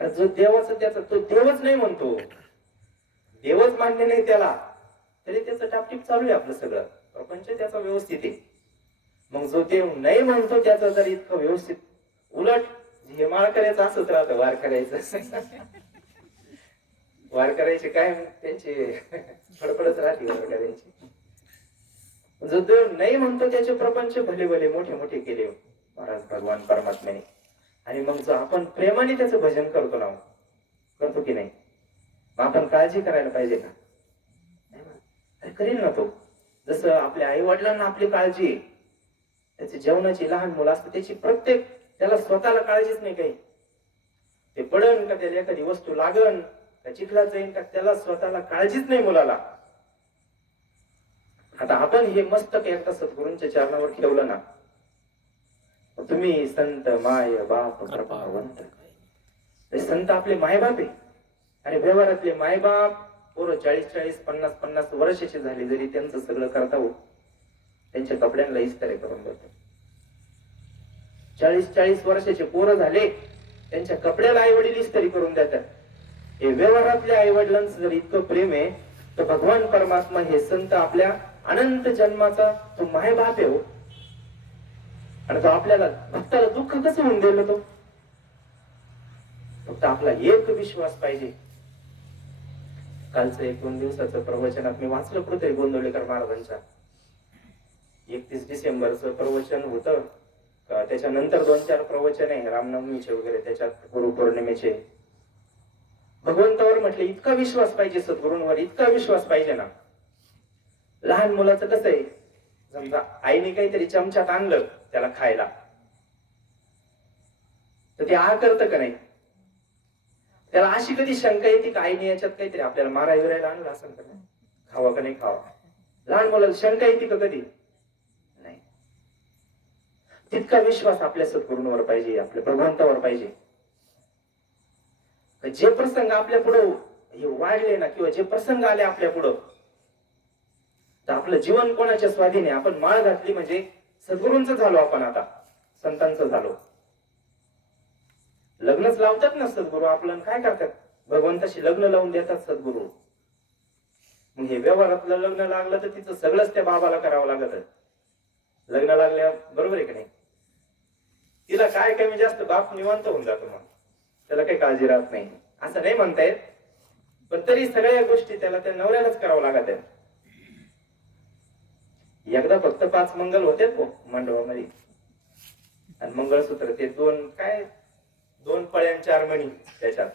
जो देवाचं त्याचा तो देवच नाही म्हणतो, देवच मान्य नाही त्याला, तरी त्याचं टापटीप चालू आहे आपलं सगळं प्रपंच त्याचा व्यवस्थित आहे. मग जो देव नाही म्हणतो त्याचा जर इतकं व्यवस्थित, उलट हे माळ करायचं असंच राहतं. वार करायचं वार करायचे काय त्यांचे फडफडच राहते वार करायची. जो देव नाही म्हणतो त्याचे प्रपंच भले भले मोठे मोठे केले महाराज भगवान परमात्म्याने. आणि मग जो आपण प्रेमाने त्याचं भजन करतो ना, करतो की नाही, आपण काळजी करायला पाहिजे का. अरे करील ना तो. जसं आपल्या आई वडिलांना आपली काळजी, त्याची जेवणाची, लहान मुलं असतं त्याची प्रत्येक, त्याला स्वतःला काळजीच नाही काही. ते पडन का त्याला एखादी वस्तू लागन का चिखलात जाईन का त्याला स्वतःला काळजीच नाही मुलाला. आता आपण हे मस्तक एकदा सद्गुरूंच्या चरणावर ठेवलं ना, तुम्ही संत माय बाप कृपावंत. संत आपले मायबाप आहे. आणि व्यवहारातले मायबाप पोरं 40-40, 50-50 वर्षाचे झाले जरी त्यांचं सगळं करता हो, त्यांच्या कपड्यांना इस्त्री करून देतो. 40-40 वर्षाचे पोरं झाले, त्यांच्या कपड्याला आई वडील इस्त्री करून देतात. हे व्यवहारातल्या आई वडिलांचं जर इतकं प्रेम आहे, तर भगवान परमात्मा हे संत आपल्या अनंत जन्माचा तो माय बाप आहे हो. आणि तो आपल्याला भक्ताला दुःख कसं होऊन दिलं तो? फक्त आपला एक विश्वास पाहिजे. कालचं 1-2 दिवसाचं प्रवचनात मी वाचलं कुठेतरी गोंदवलेकर महाराजांच्या 31 डिसेंबरचं प्रवचन होतं. त्याच्यानंतर 2-4 प्रवचन आहे रामनवमीचे वगैरे, त्याच्यात गुरुपौर्णिमेचे. भगवंतावर म्हटले इतका विश्वास पाहिजे, सद्गुरूंवर इतका विश्वास पाहिजे ना. लहान मुलाचं कसं आहे, समजा आईने काहीतरी चमच्यात आणलं त्याला खायला, तर ते आ करतं का नाही? त्याला अशी कधी शंका येते का आईने याच्यात काहीतरी आपल्याला मारायला आणलं असं का नाही, खावा का नाही खावा? लहान मुलाला शंका येते का कधी? नाही. तितका विश्वास आपल्या सद्गुरूंवर पाहिजे, आपल्या भगवंतावर पाहिजे. जे प्रसंग आपल्या पुढं हे वाढले ना, किंवा जे प्रसंग आले आपल्या पुढं, तर आपलं जीवन कोणाच्या स्वाधीन आहे? आपण माळ घातली म्हणजे सद्गुरूंचं झालो, आपण आता संतांचं झालो. लग्नच लावतात ना सद्गुरू, आपलं काय करतात? भगवंताशी लग्न लावून देतात सद्गुरू. मग हे व्यवहारातलं लग्न लागलं तर तिचं सगळंच त्या बाबाला करावं लागत. लग्न लागल्या बरोबर आहे का नाही? तिला काय कमी जास्त बाप निवांत होऊन जातो, मग त्याला काही काळजी राहत नाही. असं नाही म्हणता येत, पण तरी सगळ्या गोष्टी त्याला त्या नवऱ्यालाच करावं लागत आहेत. एकदा फक्त 5 मंगल होते मंडपामध्ये, आणि मंगळसूत्र ते 2 पळ्या 4 मणी त्याच्यात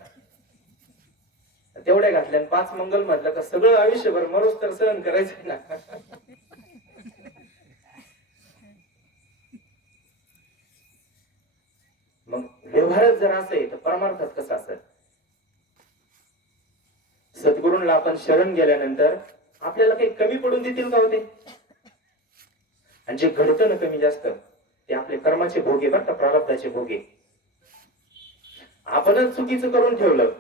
तेवढ्या घातल्या. 5 मंगल म्हटलं का सगळं आयुष्यभर मरोस तर सहन करायचं ना. मग व्यवहारात जर असेल तर परमार्थात कसं असेल? सद्गुरूंना आपण शरण गेल्यानंतर आपल्याला काही कमी पडून देतील का होते? आणि जे घडतं ना कमी जास्त, ते आपले कर्माचे भोगे बरं का, प्रारब्धाचे भोगे. आपणच चुकीचं करून ठेवलं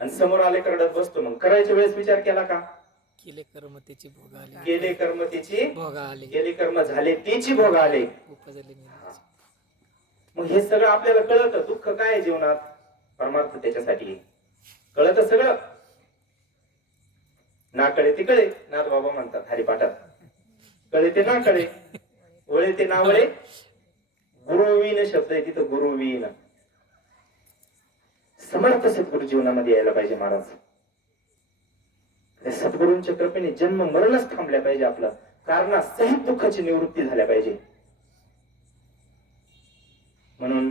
आणि समोर आले करडत बसतो. मग करायच्या वेळेस विचार केला का? केले कर्म त्याची भोग आले, केले कर्म त्याची भोग आले, केले कर्म झाले त्याची भोग आले. उपजले मेले. मग हे सगळं आपल्याला कळतं. दुःख काय आहे जीवनात? परमार्थ त्याच्यासाठी कळतं सगळं. ना कळे ते कळे, नाथ बाबा म्हणतात हरिपाठात. कळे ते ना कळे, वळे ते ना वळे, गुरुवीन शब्द आहे तिथं, गुरुवीन. समर्थ सद्गुरु जीवनामध्ये यायला पाहिजे महाराज. सद्गुरूंच्या कृपेने जन्म मरणच थांबल्या पाहिजे. आपलं कारणासहित दुःखाची निवृत्ती झाल्या पाहिजे. म्हणून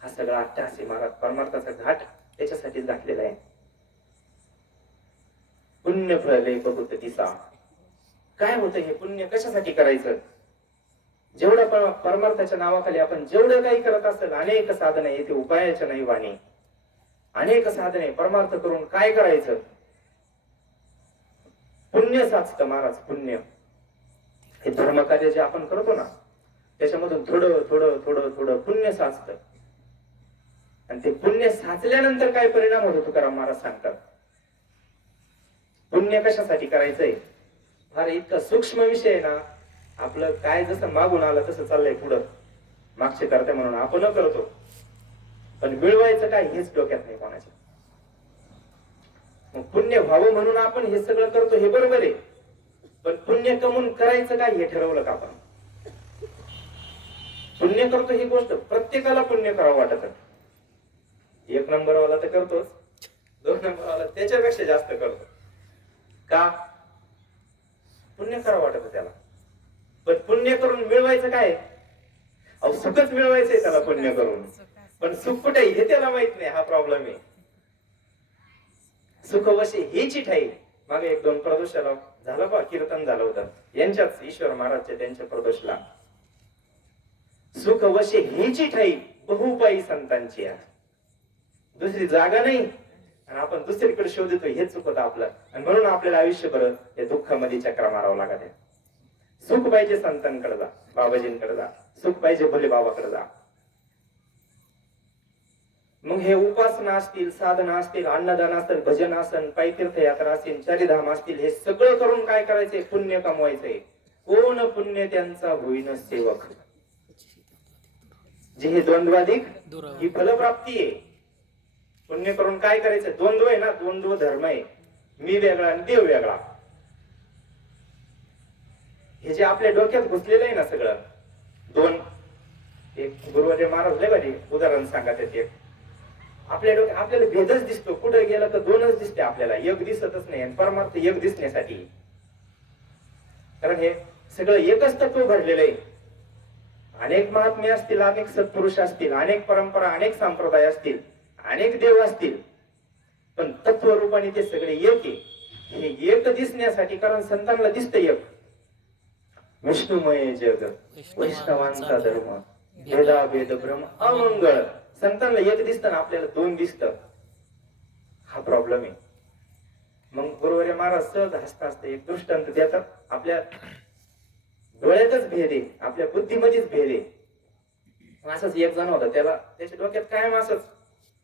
हा सगळा अट्टास आहे महाराज. परमार्थाचा घाट त्याच्यासाठीच घातलेला आहे. पुण्य फळे बहुत दिसा. काय होतं हे पुण्य? कशासाठी करायचं? जेवढं परमार्थाच्या नावाखाली आपण जेवढं काही करत असेल, अनेक साधन आहे, ते उपायाच्या नाही वाणी. अनेक साधने परमार्थ करून काय करायचं? पुण्य साचतं महाराज. पुण्य हे धर्मकार्य जे आपण करतो ना, त्याच्यामधून थोडं थोडं थोडं थोडं पुण्य साचतं. आणि ते पुण्य साचल्यानंतर काय परिणाम होतो तुकाराम महाराज सांगतात. पुण्य कशासाठी करायचंय? फार इतका सूक्ष्म विषय आहे ना. आपलं काय जसं मागून आलं तसं चाललंय पुढं. मागचे करते म्हणून आपण करतो, पण मिळवायचं काय हेच डोक्यात नाही कोणाच्या. मग पुण्य व्हावं म्हणून आपण हे सगळं करतो, हे बरोबर आहे. पण पुण्य कमवून करायचं काय हे ठरवलं का आपण? पुण्य करतो ही गोष्ट प्रत्येकाला पुण्य करावं वाटत. 1 नंबरवाला तर करतोच, 2 नंबरवाला त्याच्यापेक्षा जास्त करतो. का? पुण्य करावं वाटत त्याला. पण पुण्य करून मिळवायचं काय? अहो सुखच मिळवायचंय त्याला पुण्य करून, पण सुख कुठे हे त्याला माहित नाही. हा प्रॉब्लेम आहे. सुख वशे हेची ठाई. मागे 1-2 प्रदोषाला झालं बा, कीर्तन झालं होतं यांच्याच ईश्वर महाराजच्या, त्यांच्या प्रदोषला. सुख वशे हेची ठाई बहुपाई संतांची आहे. दुसरी जागा नाही आणि आपण दुसरीकडे शोधतो, हेच चुकत आपलं. आणि म्हणून आपल्याला आयुष्यभर या दुःखामध्ये चक्रा मारावं लागत आहे. सुख पाहिजे संतांकडे जा, बाबाजींकडे जा. सुख पाहिजे भोले बाबाकडे जा. मग हे उपासना असतील, साधना असतील, अन्नदान असतील, भजन असेल, पायी तीर्थयात्रा असतील, चारिधाम असतील, हे सगळं करून काय करायचंय? पुण्य कमवायचंय. कोण पुण्य त्यांचा होईन सेवक. जे हे द्वंद्वाधिक ही फलप्राप्ती आहे. पुण्य करून काय करायचं? द्वंद्व आहे ना, द्वंद्व धर्म आहे. मी वेगळा आणि देव वेगळा. हे जे आपल्या डोक्यात घुसलेलं आहे ना सगळं, दोन, एक गुरुवारी महाराज लय भारी उदाहरण सांगत आहेत. एक आपल्या डोक्यात आपल्याला भेदच दिसतो, कुठे गेला तर दोनच दिसते आपल्याला, एक दिसतच नाही. आणि परमार्थ एक दिसण्यासाठी, कारण हे सगळं एकच तत्व भरलेलं आहे. अनेक महात्मे असतील, अनेक सत्पुरुष असतील, अनेक परंपरा, अनेक संप्रदाय असतील, अनेक देव असतील, पण तत्वरूपाने ते सगळे एक आहे. हे एक दिसण्यासाठी, कारण संतांना दिसतं एक, विष्णुमय जग वैष्णवांचा धर्म भेदाभेद भ्रम अमंगळ. संतांना एक दिसतं ना, आपल्याला दोन दिसतं. हा प्रॉब्लेम आहे. मग गुरुवारी महाराज सहज हसता हसता एक दृष्टांत देतात. आपल्या डोळ्यातच भेद आहे, आपल्या बुद्धीमध्येच भेद आहे. असंच एक जण होता, त्याला त्याच्या डोक्यात कायम असंच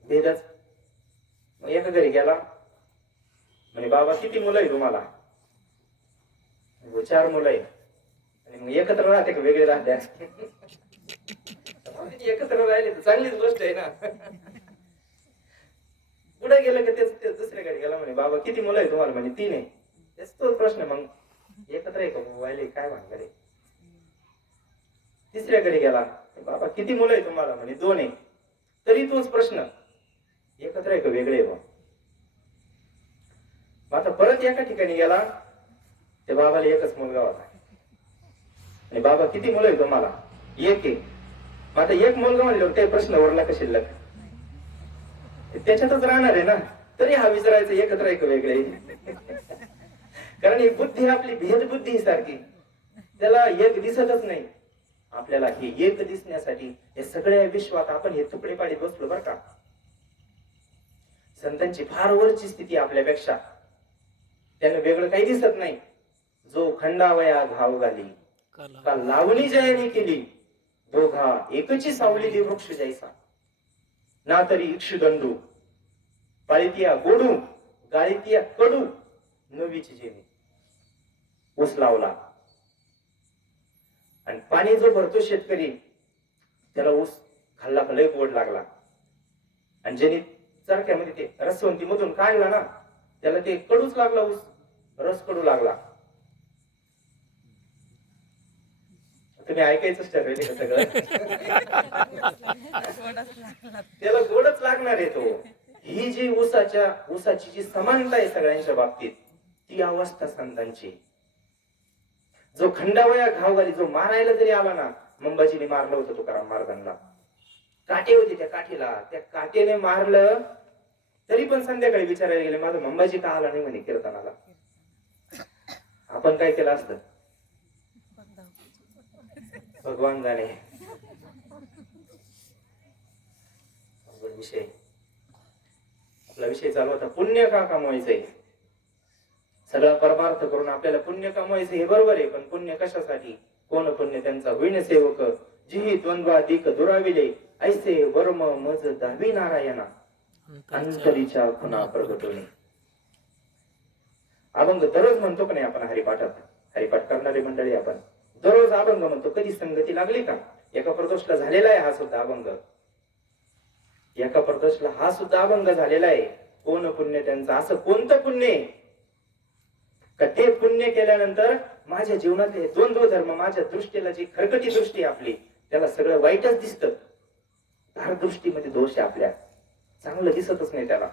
भेदच. मग एका घरी गेला, म्हणे बाबा किती मुलं आहे तुम्हाला? 4 मुलं आहे. आणि मग एकत्र राहते का वेगळे राहते? एकत्र राहिले तर चांगलीच गोष्ट आहे ना. पुढे गेलं का तेच दुसऱ्याकडे गेला, म्हणे बाबा किती मुलं आहे तुम्हाला? म्हणे 3 आहे. तेच तोच प्रश्न, मग एकत्र आहे का मोबाईल काय भानगड आहे? तिसऱ्याकडे गेला, बाबा किती मुलं आहे तुम्हाला? म्हणे 2 आहे. तरी तोच प्रश्न, एकत्र आहे का वेगळे आहे? आता परत एका ठिकाणी गेला, त्या बाबाला एकच मुलगा होता. आणि बाबा किती मुलं आहे तुम्हाला? 1 आहे. आता एक मुलगा म्हणल्यावर ते प्रश्न उरला का शिल्लक? त्याच्यातच राहणार आहे ना. तरी हा विचारायचं एकत्र आहे का वेगळे? कारण ही बुद्धी आपली भेद बुद्धी सारखी, त्याला एक दिसतच नाही. आपल्याला हे एक दिसण्यासाठी या सगळ्या विश्वात आपण हे तुकडे पाडीत बसलो बरं का. संतांची फार वरची स्थिती आपल्यापेक्षा, त्यांना वेगळं काही दिसत नाही. जो खंडावया घाव घाली का लावणी जयानी केली, दोघा एकची सावली दे वृक्ष जैसा. ना तरी इक्षुदंडू पाळीतिया गोडू गाळीतिया कडू नवीची जेनी. ऊस लावला आणि पाणी जो भरतो शेतकरी, त्याला ऊस खाल्ला का लय गोड लागला. आणि ज्यांनी चरख्यामध्ये ते रसवंती मधून काढला ना, त्याला ते कडूच लागला, ऊस रस कडू लागला. तुम्ही ऐकायचंच ठरवले का सगळं? त्याला गोडच लागणार आहे तो. ही जी ऊसाची जी समानता आहे सगळ्यांच्या बाबतीत, ती अवस्था संतांची. जो खंडावया घाव घाली, जो मारायला जरी आला ना, मंबाजीने मारलं होतं तुकाराम महाराजांना, काटे होते त्या काठीला, त्या काटेने मारलं तरी पण संध्याकाळी विचारायला गेले, माझा मंबाजी का आला नाही म्हणे कीर्तनाला. आपण काय केलं असतं भगवान जाणे. विषय आपला विषय चालू होता, पुण्य का कमवायचंय. सगळा परमार्थ करून आपल्याला पुण्य कमवायचं हे बरोबर आहे, पण पुण्य कशासाठी? कोण पुण्य त्यांचा होईन सेवक, जिही द्वंद्वाधिक दुराविले, ऐसे वर्म मज दावी नारायणा अंतरीच्या खुना प्रगटोने. अभंग दररोज म्हणतो का नाही आपण हरिपाठात? हरिपाठ करणारी मंडळी आपण दररोज अभंग म्हणतो. कधी संगती लागली का? एका प्रदोषला झालेला आहे हा सुद्धा अभंग. एका प्रदोषला हा सुद्धा अभंग झालेला आहे. कोण पुण्य त्यांचा, असं कोणतं पुण्य का ते पुण्य केल्यानंतर माझ्या जीवनातले द्वंद्व धर्म, माझ्या दृष्टीला जी खरकटी दृष्टी आपली, त्याला सगळं वाईटच दिसतं. धार दृष्टीमध्ये दोष आहे आपल्या, चांगलं दिसतच नाही त्याला.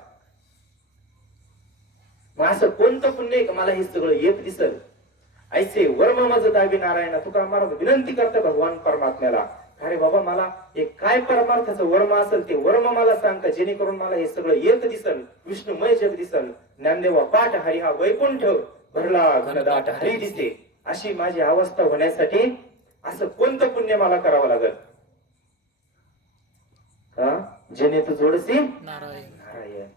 मग असं कोणतं पुण्य आहे का मला हे सगळं एक दिसल? ऐसे वर्म मज दावी नारायणा. तुकाराम महाराज विनंती करते भगवान परमात्म्याला, अरे बाबा मला एक काय परमार्थाचं वर्म असेल ते वर्म मला सांग का, जेणेकरून मला हे सगळं एक दिसल, विष्णुमय जग दिसल. ज्ञानदेवा पाठ हरी हा वैकुंठ भरला घनदाट हरी दिसे. अशी माझी अवस्था होण्यासाठी असं कोणतं पुण्य मला करावं लागल? जेणे तू जोडसी नारायण. नारायण.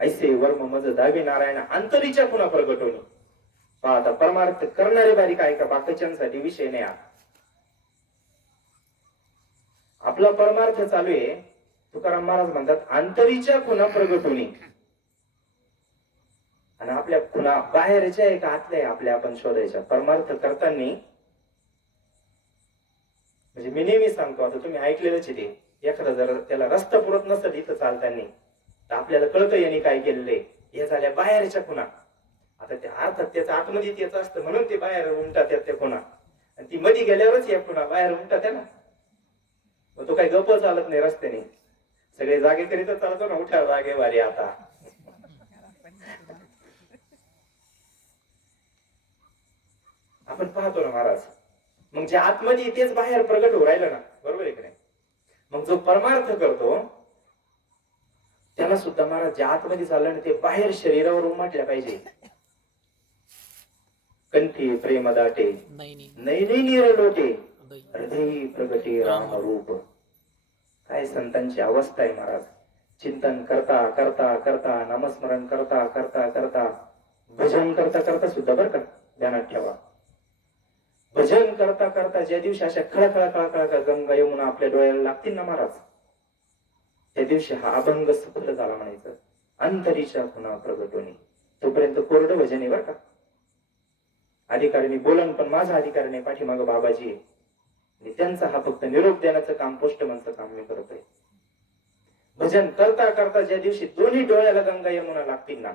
ऐसे वर्म मज दावी नारायण अंतरीच्या खुणा प्रगटवणे. आता परमार्थ करणारे बारी काय का, बाकीच्यांसाठी विषय नाही. आपला परमार्थ चालू आहे. तुकाराम महाराज म्हणतात अंतरीच्या खुणा प्रगटवणे. आणि आपल्या खुणा बाहेरच्या आहे का आतल्या आहे आपल्या, आपण शोधायच्या. परमार्थ करताना म्हणजे मी नेहमी सांगतो, आता तुम्ही ऐकलेलंच आहे ते, एखादा जर त्याला रस्ता पुरत नसत इथं चालताना, तर आपल्याला कळतं यांनी काय केलेलं आहे. हे झाल्या बाहेरच्या खुणा. आता त्या अर्थात त्याचं आतमध्ये त्याच असतं, म्हणून ते बाहेर उमटतात त्या खुणा. आणि ती मध्ये गेल्यावरच या पुन्हा बाहेर उमटत आहे ना. मग तो काही गप्प चालत नाही रस्त्याने, सगळे जागे करीतच चालतो ना, उठा जागे वारी आता. आपण पाहतो ना महाराज, मग जे आतमध्ये तेच बाहेर प्रगट होऊ राहिलं ना, बरोबर आहे की नाही. मग जो परमार्थ करतो त्याला सुद्धा महाराज जे आतमध्ये चाललं ना ते बाहेर शरीरावर उमटल्या पाहिजे. कंठी प्रेम दाटे नाही नैनी निरलोटे हृदयी प्रगटे राम रूप. काय संतांची अवस्था आहे महाराज. चिंतन करता करता करता, नामस्मरण करता करता करता, भजन करता करता सुद्धा बरं का ध्यानात ठेवा, भजन करता करता ज्या दिवशी अशा खळखळा खळखळा गंगा यमुना आपल्या डोळ्याला लागतील ना महाराज, त्या दिवशी हा अभंग सफल झाला म्हणायचं. अंतरीच्या पुन्हा प्रगटोनी. तोपर्यंत कोरडं भजन आहे बरं का. अधिकाऱ्यांनी बोलन पण माझा अधिकार नाही, पाठीमाग बाबाजी आहे. त्यांचा हा फक्त निरोप देण्याचं काम, पोस्टमनचं काम मी करतोय. भजन करता करता ज्या दिवशी दोन्ही डोळ्याला गंगा यमुना लागतील ना,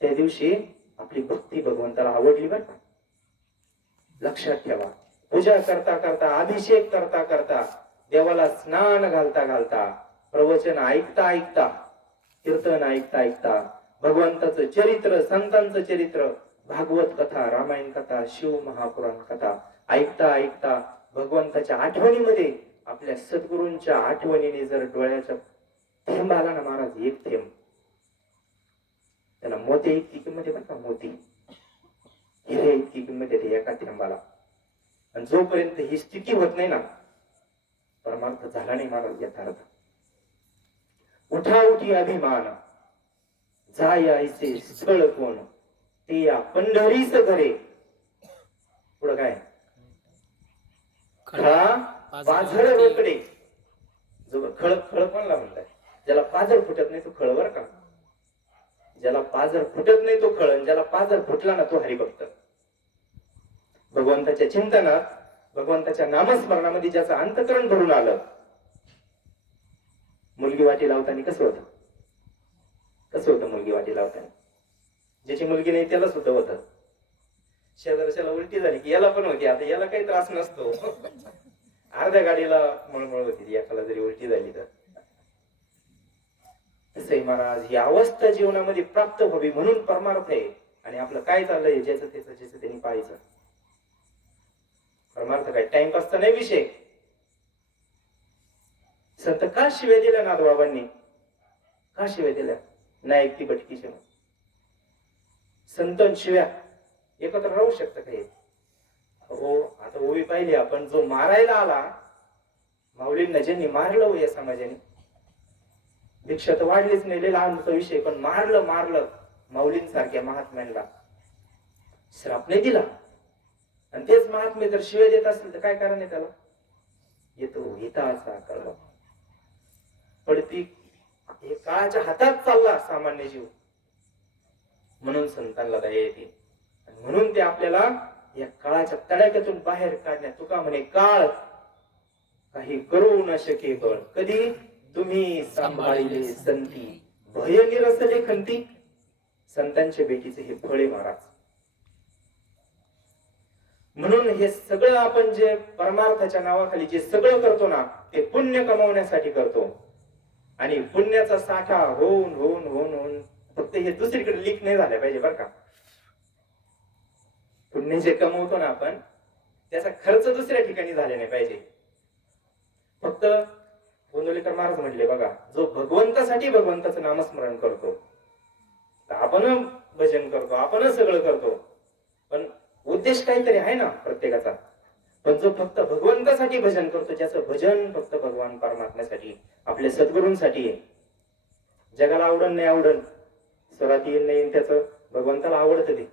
त्या दिवशी आपली भक्ती भगवंताला आवडली बरं का. लक्षात ठेवा. पूजा करता करता, अभिषेक करता करता, देवाला स्नान घालता घालता, प्रवचन ऐकता ऐकता, कीर्तन ऐकता ऐकता, भगवंताचं चरित्र, संतांचं चरित्र, भागवत कथा, रामायण कथा, शिव महापुराण कथा ऐकता ऐकता, भगवंताच्या आठवणीमध्ये, आपल्या सद्गुरूंच्या आठवणीने जर डोळ्याच्या थेंब आला ना महाराज, एक थेंब, त्याला मोती इतकी किंमत आहे बरं का. मोती हिरे इतकी किंमत येते एका थेंबाला. आणि जोपर्यंत ही स्थिती होत नाही ना, परमार्थ झाला नाही महाराज यथार्थ. उठा उठी अभिमान, जाय ऐसे स्थळ कोण, ते या पंढरीच घरे. पुढं काय, खळा पाझर रोकडे. जो खळ खळ कोणला म्हणताय, ज्याला पाझर फुटत नाही तो खळ बरं का. ज्याला पाझर फुटत नाही तो खळ, ज्याला पाझर फुटला ना तो हरिभक्त. भगवंताच्या चिंतनात, भगवंताच्या नामस्मरणामध्ये ज्याचं अंतकरण भरून आलं. मुलगी वाटी लावताना कसं होतं, कसं होतं मुलगी वाटी लावताना. ज्याची मुलगी नाही त्याला सुद्धा होतं. शेजारच्याला उलटी झाली की याला पण होती. आता याला काही त्रास नसतो, अर्ध्या गाडीला मळमळ होती एकाला जरी उलटी झाली तर. तसंही महाराज ही अवस्था जीवनामध्ये प्राप्त व्हावी म्हणून परमार्थ आहे. आणि आपलं काय चाललंय, ज्याचं त्याचं त्यांनी पाहायचं. परमार्थ काय टाइमपासचा नाही विषय. संत का शिव्या दिल्या नाथबाबांनी, का शिव्या दिल्या, नाही ऐकती भटकीच्या. संतन शिव्या एकत्र राहू शकतं काही. हो आता ओवी पाहिली आपण, जो मारायला आला माऊलींना, ज्यांनी मारलं या समाजाने, भिक्षा तर वाढलीच नाही, लहानचा विषय, पण मारलं मारलं माऊलींसारख्या महात्म्यांना श्राप नाही दिला. आणि तेच महात्मे जर शिव्या देत असतील तर काय कारण आहे त्याला. येतो हिताचा कळवा पडती, हे काळाच्या हातात चालला सामान्य जीव, म्हणून संतांना दया येते. म्हणून ते आपल्याला या काळाच्या तडाख्यातून बाहेर काढण्यात. तुका म्हणे काळ काही करू न शके बळ, कधी तुम्ही सांभाळिले संती, भय निरसले खंती. संतांच्या भेटीचे हे फळे महाराज. म्हणून हे सगळं आपण जे परमार्थाच्या नावाखाली जे सगळं करतो ना, ते पुण्य कमावण्यासाठी करतो. आणि पुण्याचा साठा होऊन होऊन होऊन होऊन फक्त हे दुसरीकडे लीक नाही झालं पाहिजे बरं का. पुण्य जे कमवतो ना आपण, त्याचा खर्च दुसऱ्या ठिकाणी झाला नाही पाहिजे. फक्त गोंदवलेकर महाराज म्हटले बघा, जो भगवंतासाठी भगवंताचं नामस्मरण करतो, आपण भजन करतो, आपण सगळं करतो, पण उद्देश काहीतरी आहे ना प्रत्येकाचा. पण जो फक्त भगवंतासाठी भजन करतो, ज्याचं भजन फक्त भगवान परमात्म्यासाठी, आपल्या सद्गुरूंसाठी आहे. जगाला आवडण नाही आवडण, स्वरात येईल नाही येईल, त्याचं भगवंताला आवडतं ते.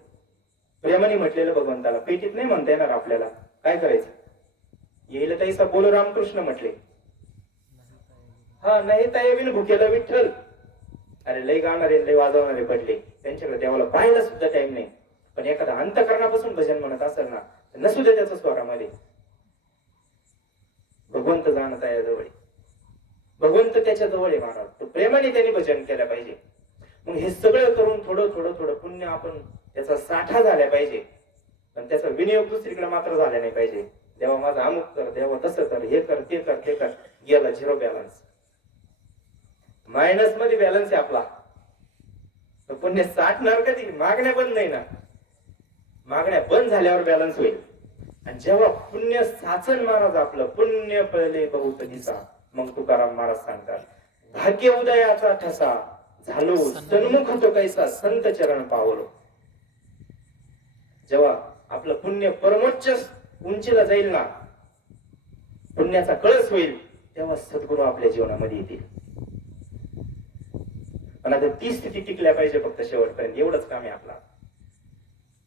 प्रेमाने म्हटलेलं भगवंताला पेटीत नाही म्हणता येणार आपल्याला. काय करायचं, येईल तैसा बोल रामकृष्ण म्हटले. हा नाही तायबिन भुकेला विठ्ठल. अरे लय गाणारे लय वाजवणारे पडले, त्यांच्याकडे देवाला पाहायला सुद्धा टाइम नाही. पण एखादा अंतकरणापासून भजन म्हणत असेल ना, नसू दे त्याच्या स्वरामध्ये, भगवंत जाणत आहे जवळ, भगवंत त्याच्या जवळ आहे महाराज. तो प्रेमाने त्यांनी भजन केलं पाहिजे. मग हे सगळं करून थोडं थोडं थोडं पुण्य आपण त्याचा साठा झाला पाहिजे. पण त्याचा विनियोग दुसरीकडे मात्र झाला नाही पाहिजे. देवा माझा अमुक कर, देवा तसं कर, हे कर, ते कर, ते कर. गेला झिरो बॅलन्स, मायनस मध्ये बॅलन्स आहे आपला. तर पुण्य साठणार कधी? मागण्या बंद नाही ना. मागण्या बंद झाल्यावर बॅलन्स होईल. आणि जेव्हा पुण्य साचन महाराज आपलं पुण्य पळले बहुत दिसा, मग तुकाराम महाराज सांगतात भाग्य उदयाचा ठसा झालो सन्मुख तो कैसा संत चरण पावलो. जेव्हा आपलं पुण्य परमोच्च उंचीला जाईल ना, पुण्याचा कळस होईल, तेव्हा सद्गुरू आपल्या जीवनामध्ये येतील. पण आता ती स्थिती टिकल्या पाहिजे फक्त शेवटपर्यंत. एवढंच काम आहे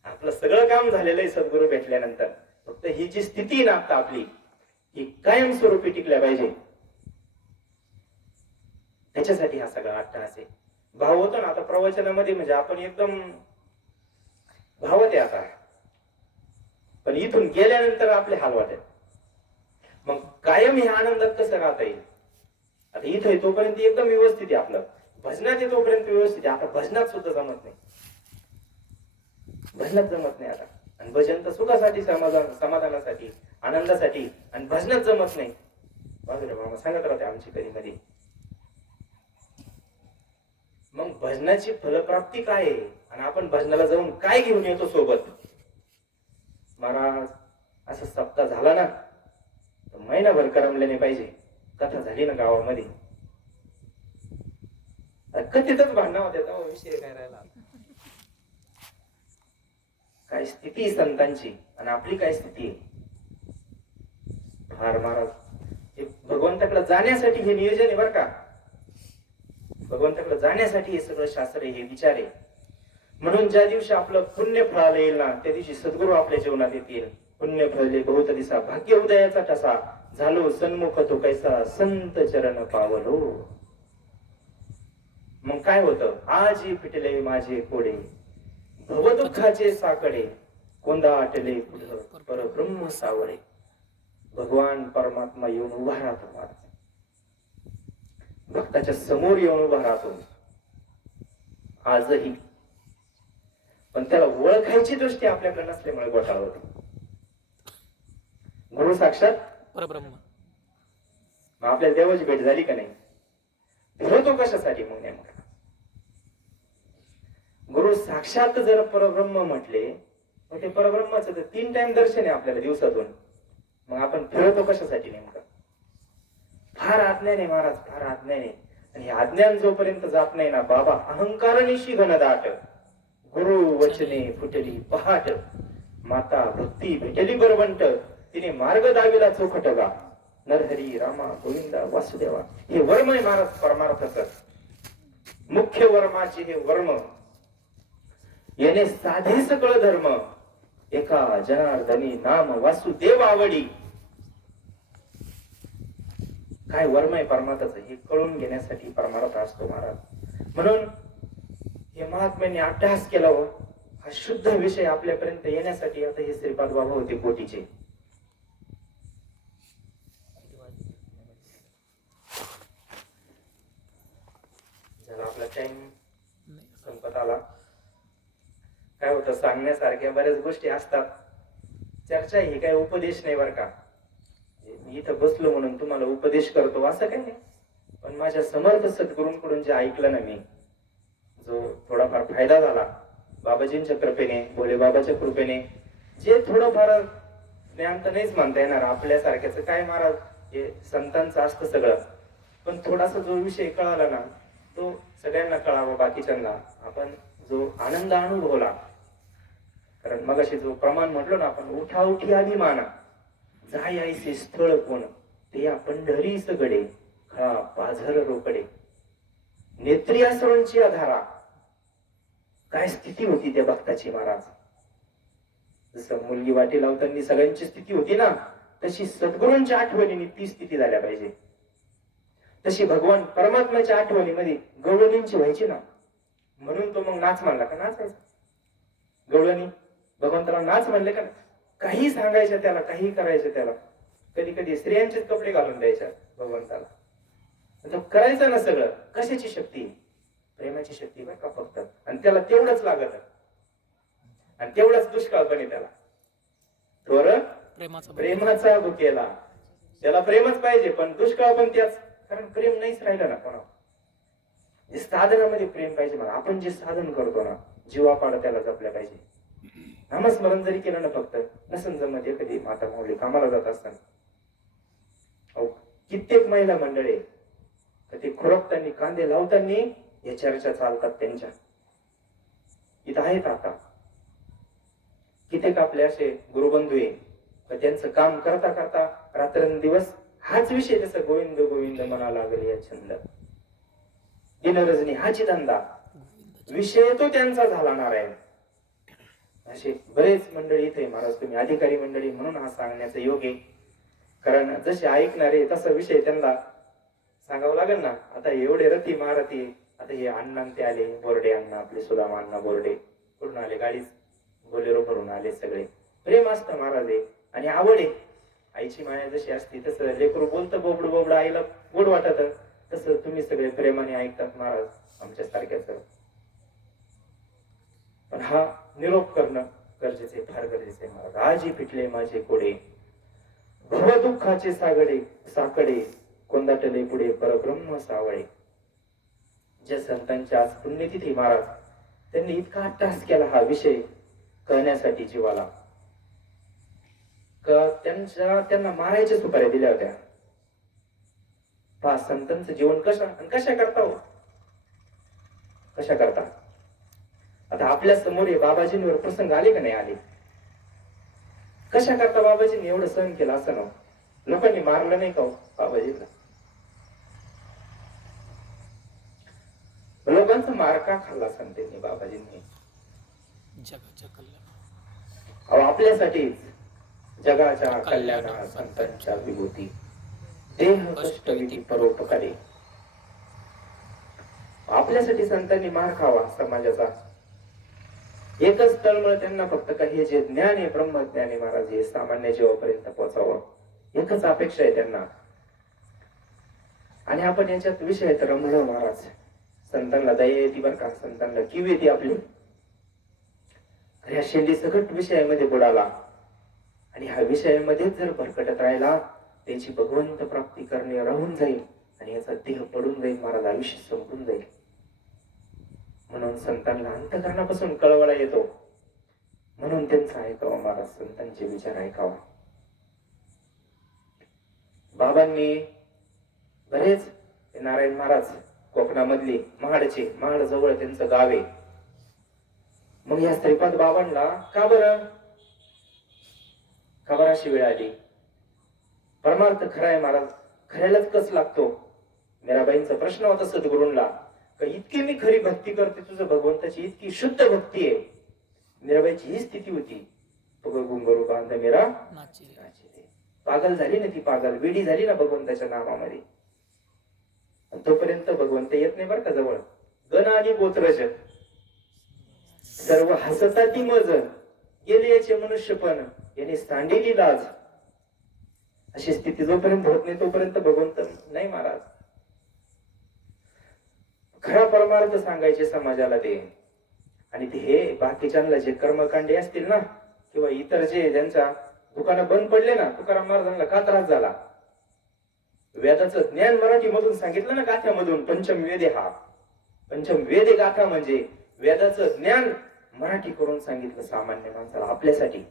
आपलं सगळं काम झालेलं आहे सद्गुरू भेटल्यानंतर. फक्त ही जी स्थिती ना आता आपली, ही कायमस्वरूपी टिकल्या पाहिजे. त्याच्यासाठी हा सगळा अट्टहास आहे. भाव होतो ना आता प्रवचनामध्ये, म्हणजे आपण एकदम भावत आहे आता, पण इथून गेल्यानंतर आपले हाल वाटेल. मग कायम ह्या आनंदात कसं राहता येईल? आता इथं आहे तोपर्यंत एकदम व्यवस्थित आहे आपलं, भजनात आहे तोपर्यंत व्यवस्थित आहे. आता भजनात सुद्धा जमत नाही, भजनात जमत नाही आता. आणि भजन तर सुखासाठी, समाधानासाठी, आनंदासाठी, आणि भजनात जमत नाही. बाजूला मामा सांगत राहते आमची कधी मध्ये. मग भजनाची फलप्राप्ती काय आहे, आणि आपण भजनाला जाऊन काय घेऊन येतो सोबत? महाराज असं सप्ताह झाला ना तर महिनाभर करमल्याने पाहिजे. कथा झाली ना गावामध्ये, कथेतच भांडणं होते, विषय काय राहिला. काय स्थिती संतांची आणि आपली काय स्थिती आहे? फार महाराज हे भगवंताकडे जाण्यासाठी हे नियोजन आहे बरं का. भगवंताकडे जाण्यासाठी हे सगळं शास्त्र आहे, हे विचार आहे. म्हणून ज्या दिवशी आपलं पुण्य फळाला येईल ना, त्या दिवशी सद्गुरू आपल्या जीवनात येतील. पुण्य फळले बहुत दिसा भाग्य उदयाचा ठसा झालो सन्मुख तो कैसा संत चरण पावलो. मग काय होतं? आजी फिटले माझे कोडे भवदुःखाचे साकडे कोंदा आटले पुढं परब्रह्म सावळे. भगवान परमात्मा येऊन उभा राहतो महाराज, भक्ताच्या समोर येऊन उभा राहतो आजही. पण त्याला ओळखायची दृष्टी आपल्याकडे नसल्यामुळे घोटाळा होतो. गुरु साक्षात परब्रह्म. मग आपल्याला देवाची भेट झाली का नाही? फिरतो कशासाठी मग नेमका? गुरु साक्षात जर परब्रह्म म्हटले, मग ते परब्रह्माचं तर 3 टाइम दर्शन आहे आपल्याला दिवसातून. मग आपण फिरतो कशासाठी नेमका? फार अज्ञान आहे महाराज, फार अज्ञान आहे. आणि हे अज्ञान जोपर्यंत जात नाही ना बाबा, अहंकारनिशी घनदाट गुरु वचने फुटली पहाट माता भक्ती भेटली बरवंट तिने मार्ग दाविला चोखटगा नरहरी रामा गोविंदा वासुदेवा. हे वर्म आहे महाराज परमार्थाचं. मुख्य वर्माचे हे वर्म याने साधे सकळ धर्म एका जनार्दनी नाम वासुदेव आवडी. काय वर्म आहे परमार्थाचं हे कळून घेण्यासाठी परमार्थ असतो महाराज. म्हणून हे महात्म्यांनी अट्टहास केला हो. हा शुद्ध विषय आपल्यापर्यंत येण्यासाठी आता हे श्रीपाद बाबा होते कोटीचे. झाला आपला टाइम संपत आला. काय होतं, सांगण्यासारख्या बऱ्याच गोष्टी असतात. चर्चा ही काय उपदेश नाही बरं का. मी इथं बसलो म्हणून तुम्हाला उपदेश करतो असं काही नाही. पण माझ्या समर्थ सद्गुरूंकडून जे ऐकलं ना मी, जो थोडाफार फायदा झाला बाबाजींच्या कृपेने, भोले बाबाच्या कृपेने, जे थोडंफार ज्ञान तर नाहीच म्हणता येणार आपल्यासारख्याच काय महाराज, हे संतांचं असतं सगळं. पण थोडासा जो विषय कळाला ना तो सगळ्यांना कळावा, बाकीच्यांना. आपण जो आनंद अनुभवला, कारण मगाशी जो प्रमाण म्हटलो ना आपण, उठा उठी अभिमाना जाय ऐसे स्थळ कोण ते या पंढरीस गडे खळा पाझर रोकडे नेत्री आसरांची आधारा. काय स्थिती होती त्या भक्ताची महाराज. जसं मुलगी वाटी लावताना सगळ्यांची स्थिती होती ना, तशी सद्गुरूंच्या आठवणीने ती स्थिती झाल्या पाहिजे. तशी भगवान परमात्म्याच्या आठवणीमध्ये गवळणींची व्हायची ना. म्हणून तो मग नाच म्हणला का, नाचायचा गवळणी. भगवंताला नाच म्हणले का, काही सांगायचं त्याला, काही करायचं त्याला. कधी कधी स्त्रियांचेच कपडे घालून द्यायच्या भगवंताला. तो करायचा ना सगळं. कशाची शक्ती? प्रेमाची शक्ती बरं का फक्त. आणि त्याला तेवढंच लागत, आणि तेवढंच दुष्काळ पण आहे त्याला. थोर प्रेमाचा प्रेमाचा भुकेला. त्याला प्रेमच पाहिजे, पण दुष्काळ पण त्याच. कारण प्रेम नाहीच राहिलं ना कोणा. साधनामध्ये प्रेम पाहिजे. मला आपण जे साधन करतो ना, जीवापाड त्याला जपल्या पाहिजे. नामस्मरण जरी केलं ना फक्त, नसन जमत कधी माता माऊली कामाला जात असताना कित्येक महिला मंडळी ते खुरपताना कांदे लावताना या चर्चा चालतात त्यांच्या. इथं आहेत आता कित्येक आपले असे गुरुबंधू आहे, त्यांचं काम करता करता रात्रंदिवस हाच विषय, जसं गोविंद गोविंद म्हणा लागले या छंद, दिनरजनी हाची धंदा, विषय तो त्यांचा झाला नारायण. असे बरेच मंडळी इथे. महाराज तुम्ही अधिकारी मंडळी म्हणून हा सांगण्याचा योग आहे. कारण जसे ऐकणारे तसा विषय त्यांना सांगावं लागेल ना. आता एवढे रथी महारथी, आता हे अण्णा ते आले, बोर्डे अण्णा, आपले सुदामा अण्णा बोर्डे कुठून आले, गाडीच बोलेरो भरून आले सगळे. प्रेम असतं महाराज आहे आणि आवड आहे. आईची माया जशी असते तसं लेकरू बोलतं बोबड बोबड, आईला गोड वाटत, तसं तुम्ही सगळे प्रेमाने ऐकतात महाराज आमच्या सारख्याच. पण हा निरोप करणं गरजेचे, फार गरजेचे महाराज. आजी पिटले माझे कोडे, भवदुःखाचे साकडे कोंदाटले पुढे परब्रह्म सावळे. ज्या संतांच्या आज पुण्यतिथी महाराज, त्यांनी इतका अट्टास केला हा विषय कळण्यासाठी जीवाला, त्यांना मारायच्या सुपाऱ्या दिल्या होत्या. पाच संतांचं जीवन कशा करता हो, कशा करता. आता आपल्या समोर बाबाजींवर प्रसंग आले का नाही आले, कशा करता बाबाजींनी एवढं सहन केलं असं ना. लोकांनी मारलं नाही का बाबाजींना. लोकांचा मार का खाल्ला संतांनी बाबाजींनी. जगाच्या कल्याण अहो आपल्यासाठीच जगाच्या कल्याणा संतांच्या विभूती, देह कष्टविधी परोपकारी. आपल्यासाठी संतांनी मार खावा समाजाचा. एकच तळमळ त्यांना फक्त का हे जे ज्ञान आहे, ब्रह्मज्ञान आहे महाराज, हे सामान्य जीवापर्यंत पोहोचावं, एकच अपेक्षा आहे त्यांना. आणि आपण याच्यात विषयात रमलो महाराज. संतांना दया येते बरं का, संतांना किव येते आपली. ह्या शेंडी सकट विषयामध्ये बुडाला आणि ह्या विषयामध्ये जर भरकटत राहिला, त्याची भगवंत प्राप्ती करणे राहून जाईल आणि याचा देह पडून जाईल महाराज, आयुष्य संपून जाईल. म्हणून संतांना अंतःकरणापासून कळवळा येतो, म्हणून त्यांचं ऐकावं महाराज, संतांचे विचार ऐकावा. बाबांनी बरेच, नारायण महाराज कोकणामधली महाडचे, महाड जवळ त्यांचं गाव आहे. मग या श्रीपाद बाबांना का बरं अशी वेळ आली. परमार्थ खरा आहे महाराज, खऱ्यालाच कस लागतो. मीराबाईंचा प्रश्न होता सद्गुरूंना, का इतकी मी खरी भक्ती करते तुझं भगवंताची, इतकी शुद्ध भक्ती आहे. मीराबाईची ही स्थिती होती. गुंगरू बांध मीरा नाचे. पागल झाली ना ती, पागल वेडी झाली ना भगवंताच्या नामामध्ये. तोपर्यंत भगवंत येत नाही बरं का जवळ. गण आणि गोत्रज सर्व हसता ती मज, गेले याचे मनुष्य पण याने सांडेली लाज. अशी स्थिती जोपर्यंत होत नाही तोपर्यंत भगवंत नाही महाराज. खरा परमार्थ सांगायचे समाजाला ते. आणि ते हे बाकीच्यांना जे कर्मकांडे असतील ना, किंवा इतर जे ज्यांच्या दुकानं बंद पडले ना, तुकाराम महाराजांना का त्रास झाला. वेदाचं ज्ञान मराठी मधून सांगितलं ना, गाथ्यामधून. पंचम वेदे हा पंचम वेदे गाथा म्हणजे वेदाचं ज्ञान मराठी करून सांगितलं सामान्य माणसाला, आपल्यासाठी.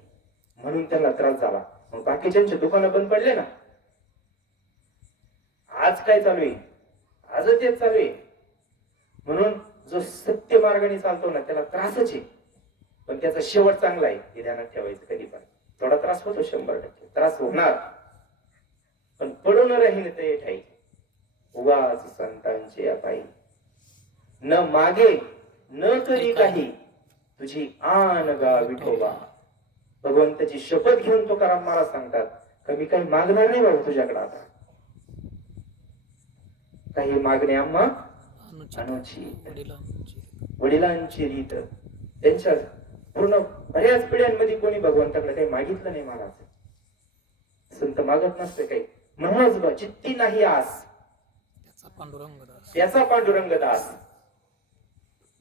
म्हणून त्यांना त्रास झाला. मग बाकीच्यांचे दुकानं बंद पडले ना. आज काय चालू आहे, आज तेच चालू आहे. म्हणून जो सत्य मार्गाने चालतो ना त्याला त्रासच आहे, पण त्याचा शेवट चांगला आहे हे ध्यानात ठेवायचं. कधी पण थोडा त्रास होतो, 100% त्रास होणार, पण पडून राहील ते ठाई. उगाच संतांचे अपाई, न मागे न करी काही, तुझी आन गा विठोबा. भगवंताची शपथ घेऊन तुकाराम महाराज सांगतात, कमी काही मागणार नाही बाबा तुझ्याकडे. आता काही मागणे आम्हा वडिलांची रीत. त्यांच्या पूर्ण बऱ्याच पिढ्यांमध्ये कोणी भगवंताकडे काही मागितलं नाही महाराज. संत मागत नसते काही. म्हणूनच चित्ती नाही आस, त्याचा पांडुरंग दास.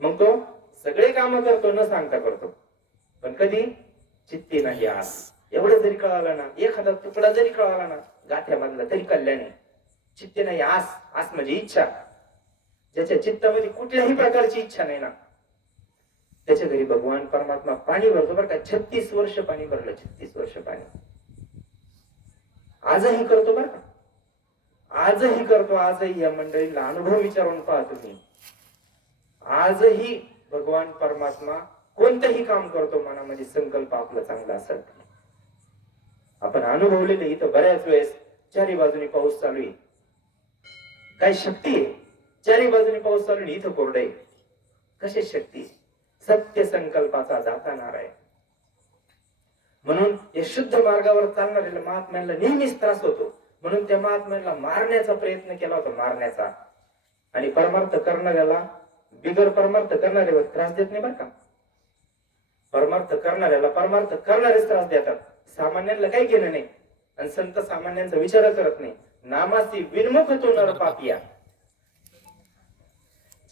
मग तो सगळे काम करतो, न सांगता करतो, पण कधी चित्ती नाही आस. एवढं जरी कळालं ना, एखादा तुकडा जरी कळाला ना गाठ्यामधला तरी कल्याण आहे. चित्त नाही, आस. आस म्हणजे इच्छा. ज्याच्या चित्तामध्ये कुठल्याही प्रकारची इच्छा नाही ना, त्याच्या घरी भगवान परमात्मा पाणी भरतो बरं का. 36 वर्ष पाणी भरलं, 36 वर्ष पाणी. आजही करतो बरं का, आजही करतो. आजही या मंडळीला अनुभव विचारून पहा तुम्ही. आजही भगवान परमात्मा कोणतंही काम करतो, मनामध्ये संकल्प आपला चांगला असेल. आपण अनुभवलेले इथं बऱ्याच वेळेस चारी बाजूनी पाऊस चालू आहे, काय शक्ती आहे. चारी बाजूनी पाऊस चालू आहे, इथं कोरडं आहे. कशी शक्ती? सत्य संकल्पाचा दाता नारायण. म्हणून या शुद्ध मार्गावर चालणाऱ्या महात्म्यांना नेहमीच त्रास होतो. म्हणून त्या महात्म्यांना मारण्याचा प्रयत्न केला होता, मारण्याचा. आणि परमार्थ करणाऱ्याला, बिगर परमार्थ करणाऱ्यावर त्रास देत नाही बरं का. परमार्थ करणाऱ्याला परमार्थ करणारेच त्रास देतात. सामान्यांना काही घेणं नाही. आणि संत सामान्यांचा विचार करत नाही. नामासी विनमुख तो नर पापिया.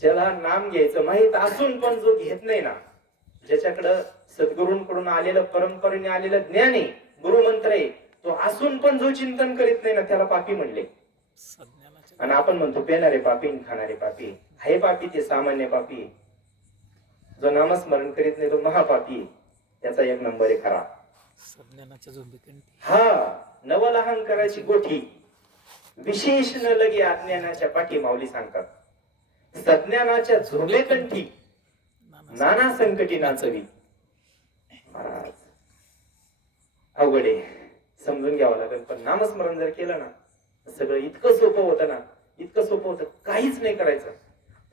ज्याला नाम घ्यायचं माहित असून पण जो घेत नाही ना, ज्याच्याकडं सद्गुरूंकडून आलेलं, परंपरेने आलेलं ज्ञान आहे, गुरुमंत्र आहे, तो असून पण जो चिंतन करीत नाही ना, त्याला पापी म्हणले. आणि आपण म्हणतो पेणारे पापी, खाणारे पापी. हे पापी ते सामान्य पापी. जो नामस्मरण करीत नाही तो महापापी. त्याचा एक नंबर आहे खरा. हा नवलहान करायची गोठी, विशेष न लगे अज्ञानाच्या पाठी. माऊली सांगतात, सज्ञानाच्या झोंबेकंठी नाना संकटी नाचवी. महाराज अवघड आहे, समजून घ्यावं लागेल. पण नामस्मरण जर केलं ना, सगळं इतकं सोपं होतं ना, इतकं सोपं होतं, काहीच नाही करायचं.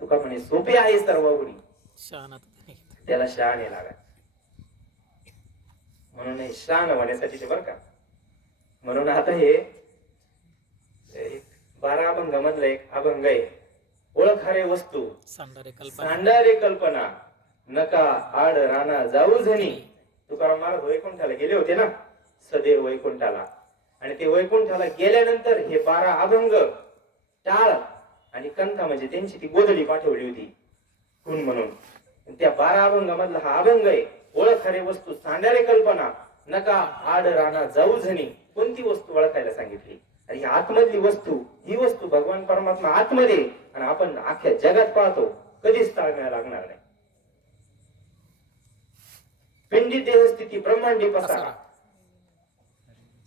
तुका म्हणे सोपे आहे सर्व उडी, त्याला शहाणे लागा. म्हणून हे शान होण्यासाठी ते बरं का. म्हणून आता हे 12 अभंगामधला एक अभंग आहे, ओळखारे वस्तू सांडारे कल्पना, नका आड राणा जाऊ झनी. तुकाराम महाराज वैकुंठाला गेले होते ना, सदैव वैकुंठाला. आणि ते वैकुंठाला गेल्यानंतर हे 12 अभंग, टाळ आणि कंथा म्हणजे त्यांची ती गोधडी पाठवली होती खून म्हणून. त्या 12 अभंगामधला हा अभंग आहे, ओळखारे वस्तू सांडारे कल्पना, नका आड राणा जाऊ झनी. कोणती वस्तू ओळखायला सांगितली? आणि ही आतमधली वस्तू, ही वस्तू भगवान परमात्मा आतमध्ये, आणि आपण अख्ख्या जगात पाहतो. कधीच ताळमेळा लागणार नाही. पिंडी देहस्थिती ब्रह्मांडी पसारा,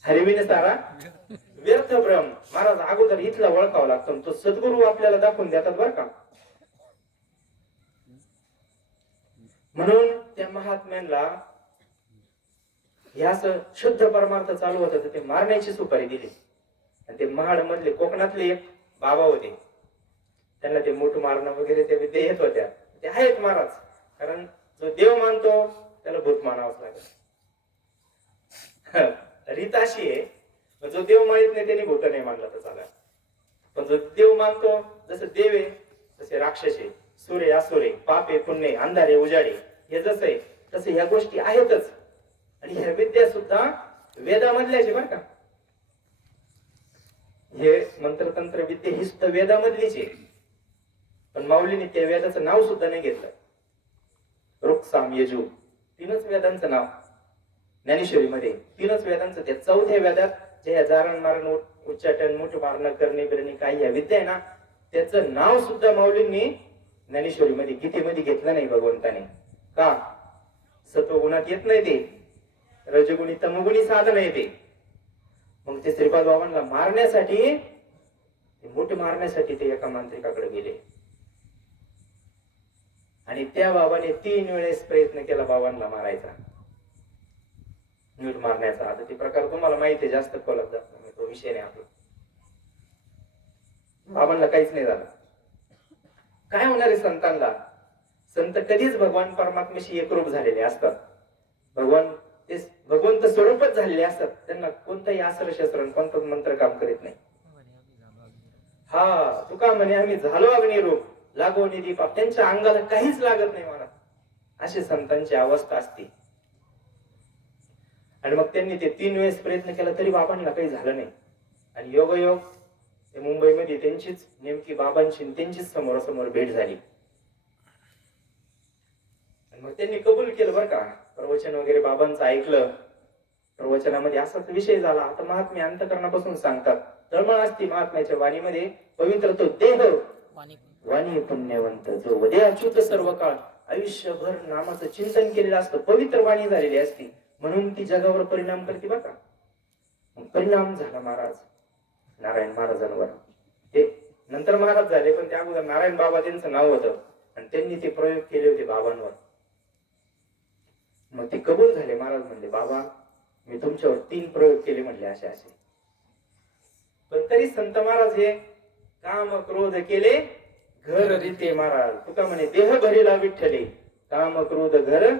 हरविन सारा व्यर्थ भ्रम. महाराज अगोदर इथला ओळखावा लागतो, तो सद्गुरू आपल्याला दाखवून देतात बरं का. म्हणून त्या महात्म्यांना हे असं शुद्ध परमार्थ चालू होतं, तर ते मारण्याची सुपारी दिली. आणि ते महाड मधले कोकणातले एक बाबा होते, त्यांना ते मूठ मारणं वगैरे ते विद्या येत होत्या. ते आहेत महाराज, कारण जो देव मानतो त्याला भूत मानावंच लागेल. रीत अशी आहे, जो देव मानित नाही त्याने भूत नाही मानला तर चालेल. पण जो देव मानतो, जसं देव आहे तसे राक्षस आहे, सूर्य असुरे, पाप आहे पुण्य, अंधारे उजाडे, हे जसं आहे तसे ह्या गोष्टी आहेतच. आणि ह्या विद्या सुद्धा वेदामधल्याच बरं का. हे मंत्रतंत्र विद्या ही सुद्धा वेदामधलीच आहे. पण माऊलीने त्या वेदाचं नाव सुद्धा नाही घेतलं. ऋक् साम यजु 3च वेदांचं नाव ज्ञानेश्वरीमध्ये, 3च वेदांचं. त्या 4थ्या वेदात जे जारण मारण उच्चाटन मुठ मारणं करणे बिरणे काही ह्या विद्या आहे ना, त्याचं नाव सुद्धा माऊलींनी ज्ञानेश्वरीमध्ये गीतेमध्ये घेतलं नाही भगवंताने. का? सत्वगुणात येत नाही ते, रजगुणी तमगुणी साधन आहे ते. मग ते श्रीपाद बाबांना मारण्यासाठी, मुठ मारण्यासाठी ते एका मांत्रिकाकडे गेले. आणि त्या बाबाने 3 वेळेस प्रयत्न केला बाबांना मारायचा, मूठ मारण्याचा. आता ते प्रकार तुम्हाला माहिती आहे, जास्त खोलात जात नाही, तो विषय नाही आपला. बाबांना काहीच नाही झालं. काय होणार आहे संतांना? संत कधीच भगवान परमात्म्याशी एकरूप झालेले असतात. ते भगवंत स्वरूपच झालेले असतात. त्यांना कोणताही आसर शस्त्र, कोणताच मंत्र काम करीत नाही. हा तुका म्हणे आम्ही झालो अग्निरूप, लागो निधी पाप. त्यांच्या अंगाला काहीच लागत नाही मला. अशी संतांची अवस्था असते. आणि मग त्यांनी ते 3 वेळेस प्रयत्न केला तरी बाबांना काही झालं नाही. आणि योगायोग ते मुंबईमध्ये त्यांचीच नेमकी बाबांची त्यांचीच समोरासमोर भेट झाली. आणि मग त्यांनी कबूल केलं बरं का, प्रवचन वगैरे बाबांचं ऐकलं. प्रवचनामध्ये असाच विषय झाला. आता महात्मे अंतकरणापासून सांगतात. तळमळ असती महात्म्याच्या वाणीमध्ये. पवित्र तो देह वाणी वाणी पुण्यवंत जो वदे अच्युत सर्व काळ. आयुष्यभर नामाचं चिंतन केलेलं असतं. पवित्र वाणी झालेली असती म्हणून ती जगावर परिणाम करते बघा. परिणाम झाला महाराज नारायण महाराजांवर. ते नंतर महाराज झाले पण त्या अगोदर नारायण बाबा त्यांचं नाव होतं आणि त्यांनी ते प्रयोग केले होते बाबांवर. मग ते कबूल झाले. महाराज म्हणले बाबा मी तुमच्यावर 3 प्रयोग केले म्हणले असे असे. पण तरी संत महाराज हे काम क्रोध केले घर रीते. महाराज तुका म्हणे देह भरीला विठ्ठले काम क्रोध घर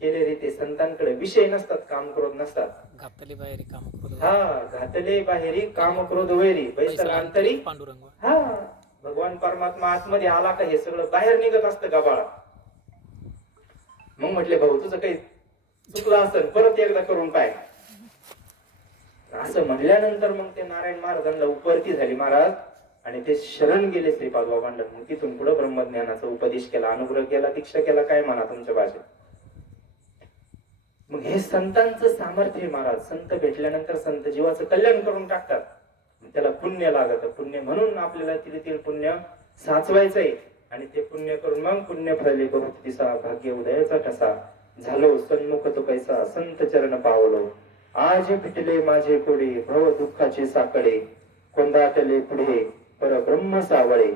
केले रीते. संतांकडे विषय नसतात, काम क्रोध नसतात. घातले बाहेर काम क्रोध हा घातले बाहेरी काम क्रोध वैरी बैसल अंतरी. पांडुरंग. हा भगवान परमात्मा आतमध्ये आला का हे सगळं बाहेर निघत असतं गबाळा. मग म्हटले भाऊ तुझं काही चुकलं असेल परत एकदा करून पाय. असं म्हणल्यानंतर मग ते नारायण महाराजांना उपरती झाली महाराज आणि ते शरण गेले श्रीपाद बाबांना. मग तिथून पुढे ब्रह्मज्ञानाचा उपदेश केला, अनुग्रह केला, दीक्षा केला, काय म्हणा तुमच्या भाषेत. मग हे संतांचं सामर्थ्य आहे महाराज. संत भेटल्यानंतर संत जीवाचं कल्याण करून टाकतात. त्याला पुण्य लागत. पुण्य म्हणून आपल्याला तिथे पुण्य साचवायचंय आणि ते पुण्य करून मग पुण्य फळले बहुत दिसा भाग्य उदयाचा ठसा. झालो सन्मुख तो कैसा संत चरण पावलो. आज फिटले माझे कोडे भव दुःखाचे साकडे. कोंदाटले पुढे परब्रह्म सावळे.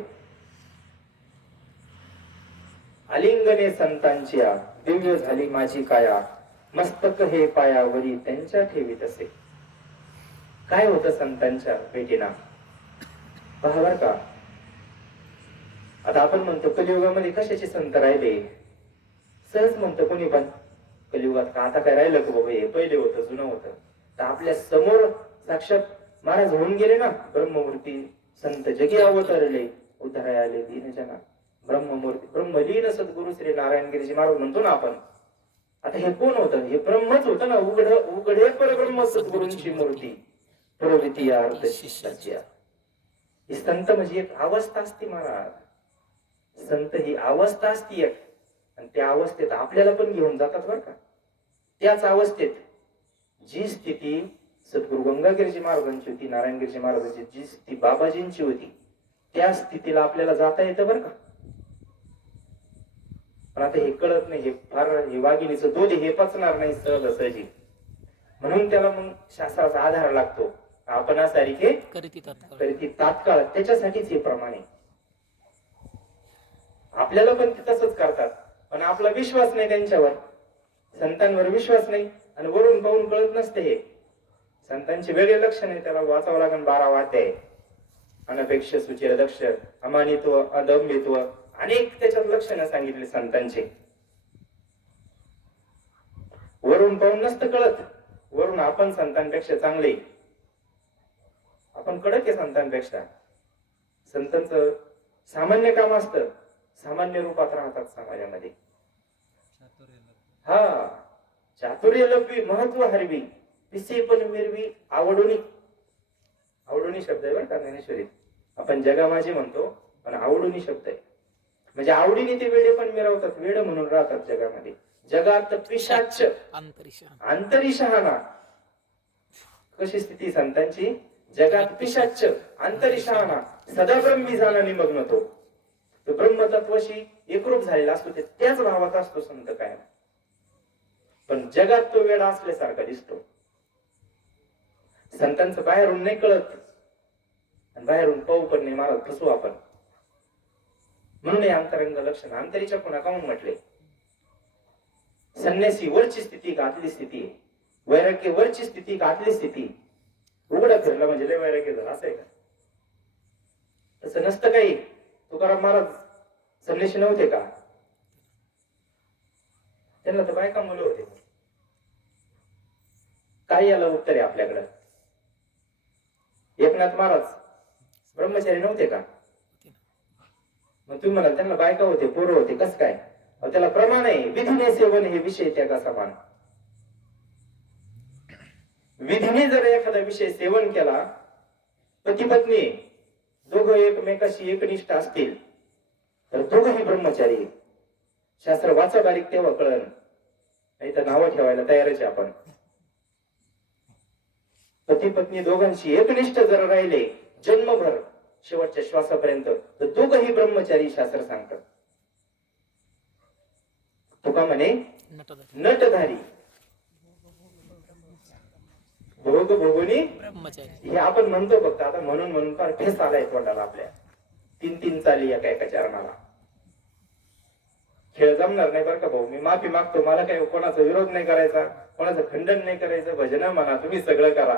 आलिंगने संतांच्या दिव्य झाली माझी काया. मस्तक हे पायावरी त्यांच्या ठेवीत असे. काय होतं संतांच्या भेटीना पहा बर का. आता आपण म्हणतो कलियुगामध्ये कशाचे संत राहिले. सहज म्हणतो कोणी पण कलियुगात का आता काय राहिलं का बाबा. हे पहिले होतं जुनं होतं. तर आपल्या समोर साक्षात महाराज होऊन गेले ना. ब्रह्ममूर्ती संत जगी अवतरले उद्धाराय आले दीनजना. ब्रह्ममूर्ती ब्रह्मलीन सद्गुरु श्री नारायणगिरीजी महाराज म्हणतो ना आपण. आता हे कोण होतं. हे ब्रह्मच होतं ना. उघडे परब्रह्म सद्गुरूंची मूर्ती प्रवृत्ती अर्थ शिष्याची. ही संत म्हणजे एक अवस्था असते महाराज. संत ही अवस्था असती एक आणि त्या अवस्थेत आपल्याला पण घेऊन जातात बर का. त्याच अवस्थेत जी स्थिती सद्गुरु गंगागिरीजी महाराजांची होती, नारायणगिरीजी महाराजांची जी स्थिती बाबाजींची होती त्या स्थितीला आपल्याला जाता येतं बर का. पण आता हे कळत नाही. हे फार हे वाघिणीचं दूध हे पचणार नाही सहजी. म्हणून त्याला मग शास्त्राचा आधार लागतो. आपण सारखे करीती तात्काळ. त्याच्यासाठीच हे प्रमाण आहे. आपल्याला पण ते तसंच करतात पण आपला विश्वास नाही त्यांच्यावर. संतांवर विश्वास नाही आणि वरून पाहून कळत नसते. हे संतांचे वेगळे लक्षण आहे. त्याला वाचावं लागेल 12 अध्याय. अनपेक्ष सुचिर दक्ष अमानित्व अदम्यत्व अनेक त्याच्यात लक्षणं सांगितले संतांचे. वरून पाहून नसतं कळत. वरून आपण संतांपेक्षा चांगले, आपण कडक आहे संतांपेक्षा. संतांचं सामान्य काम असतं. सामान्य रूपात राहतात समाजामध्ये. हा चातुर्य लपवी महत्व हरवी पिसे पण मिरवी आवडूनी. आवडूनी शब्द आहे बरं का ज्ञानेश्वरीत. आपण जगा माझे म्हणतो पण आवडूनी शब्द आहे. म्हणजे आवडीने ते वेडे पण मिरवतात. वेड म्हणून राहतात जगामध्ये. जगात पिशाच अंतरिशहाना. कशी स्थिती संतांची. जगात पिशाच अंतरिशहाना सदा ब्रह्मी झाला निमग्न तो. तो ब्रह्मतत्वाशी एकरूप झालेला असतो. त्याच भावात असतो संत काय. पण जगात तो वेडा असल्यासारखा दिसतो. संतांचं बाहेरून नाही कळत आणि बाहेरून पाहू पण नाही. महाराज फसू आपण. म्हणून हे अंतरंग लक्षण अंतरीच्या खुणा काहून म्हटले. संन्यासी वरची स्थिती का आतली स्थिती. वैराग्य वरची स्थिती का आतली स्थिती. उघडा फिरला म्हणजे लय वैराग्य झाला असं आहे का. तसं नसतं काही. तुकाराम महाराज संन्यासी नव्हते का. त्यांना तर बायका मुलं होते. काय याला उत्तर आहे आपल्याकडं. एकनाथ महाराज ब्रह्मचारी नव्हते का. मग तुम्ही म्हणाल त्यांना बायका होते पोरं होते कस काय. त्याला प्रमाण आहे. विधीने सेवन हे विषय त्याचा समान. विधीने जर एखादा विषय सेवन केला पती पत्नी दोघं एकमेकाशी एकनिष्ठ असतील तर दोघंही ब्रह्मचारी. शास्त्र वाचा बारीक तेव्हा कळण. नाही तर नावं ठेवायला तयारच आहे आपण. पती पत्नी दोघांशी एकनिष्ठ जर राहिले जन्मभर शेवटच्या श्वासापर्यंत तर दोघही ब्रह्मचारी शास्त्र सांगतात. तुका म्हणे नटधारी नटधारी भोग भोगुनी ब्रह्मचारी. हे आपण म्हणतो फक्त आता म्हणून म्हणून फार ठेस आलाय तोंडाला आपल्या. तीन तीन चाली एका चरणाला. खेळ जमणार नाही बरं का भाऊ. मी माफी मागतो. मला काही कोणाचा विरोध नाही करायचा, कोणाचं खंडन नाही करायचं. भजन म्हणा, तुम्ही सगळं करा,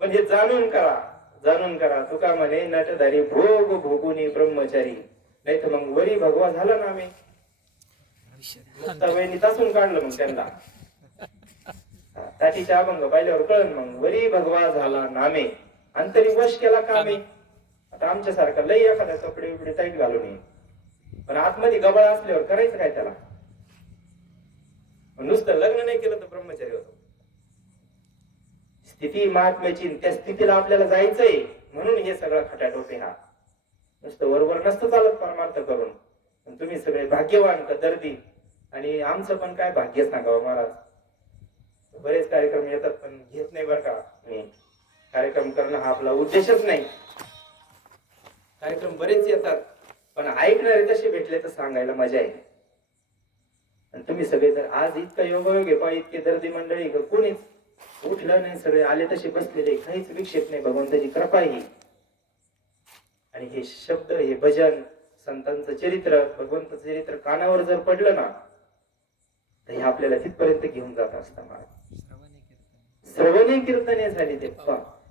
पण हे जाणून करा, जाणून करा. तुका म्हणे नटधारी भोग भोगुनी ब्रह्मचारी. नाही तर मग वरी भगवा झाला ना. आम्ही वहिनी तासून काढलं मग त्यांना. ताटीच्या अभंग पाहिल्यावर कळलं मग वरी भगवा झाला नामे अंतरी वश केला कामे. आता आमच्या सारखा लई एखाद्या कपडे बिपडे टाईट घालून ये, पण आतमध्ये गबाळ असल्यावर करायचं काय त्याला. नुसतं लग्न नाही केलं तर ब्रह्मचारी होतो. स्थिती महात्म्याची, त्या स्थितीला आपल्याला जायचंय म्हणून हे सगळं खटाटोपे. हा नुसतं वरवर नसतं चालत परमार्थ करून. तुम्ही सगळे भाग्यवान का दर्दी. आणि आमचं पण काय भाग्य सांगावं महाराज. बरेच कार्यक्रम येतात पण घेत नाही बरं का. मी कार्यक्रम करणं हा आपला उद्देशच नाही. कार्यक्रम बरेच येतात पण ऐकणारे तसे भेटले तर सांगायला मजा आहे. आणि तुम्ही सगळे जर आज इतका योगायोग आहे पा, इतके दर्दी मंडळी कोणीच उठलं नाही, सगळे आले तसे बसलेले, काहीच विक्षेप नाही. भगवंताची कृपा ही. आणि हे शब्द, हे भजन, संतांचं चरित्र, भगवंताचं चरित्र कानावर जर पडलं ना तर हे आपल्याला तिथपर्यंत घेऊन जात असतं. श्रवणे कीर्तने झाली ते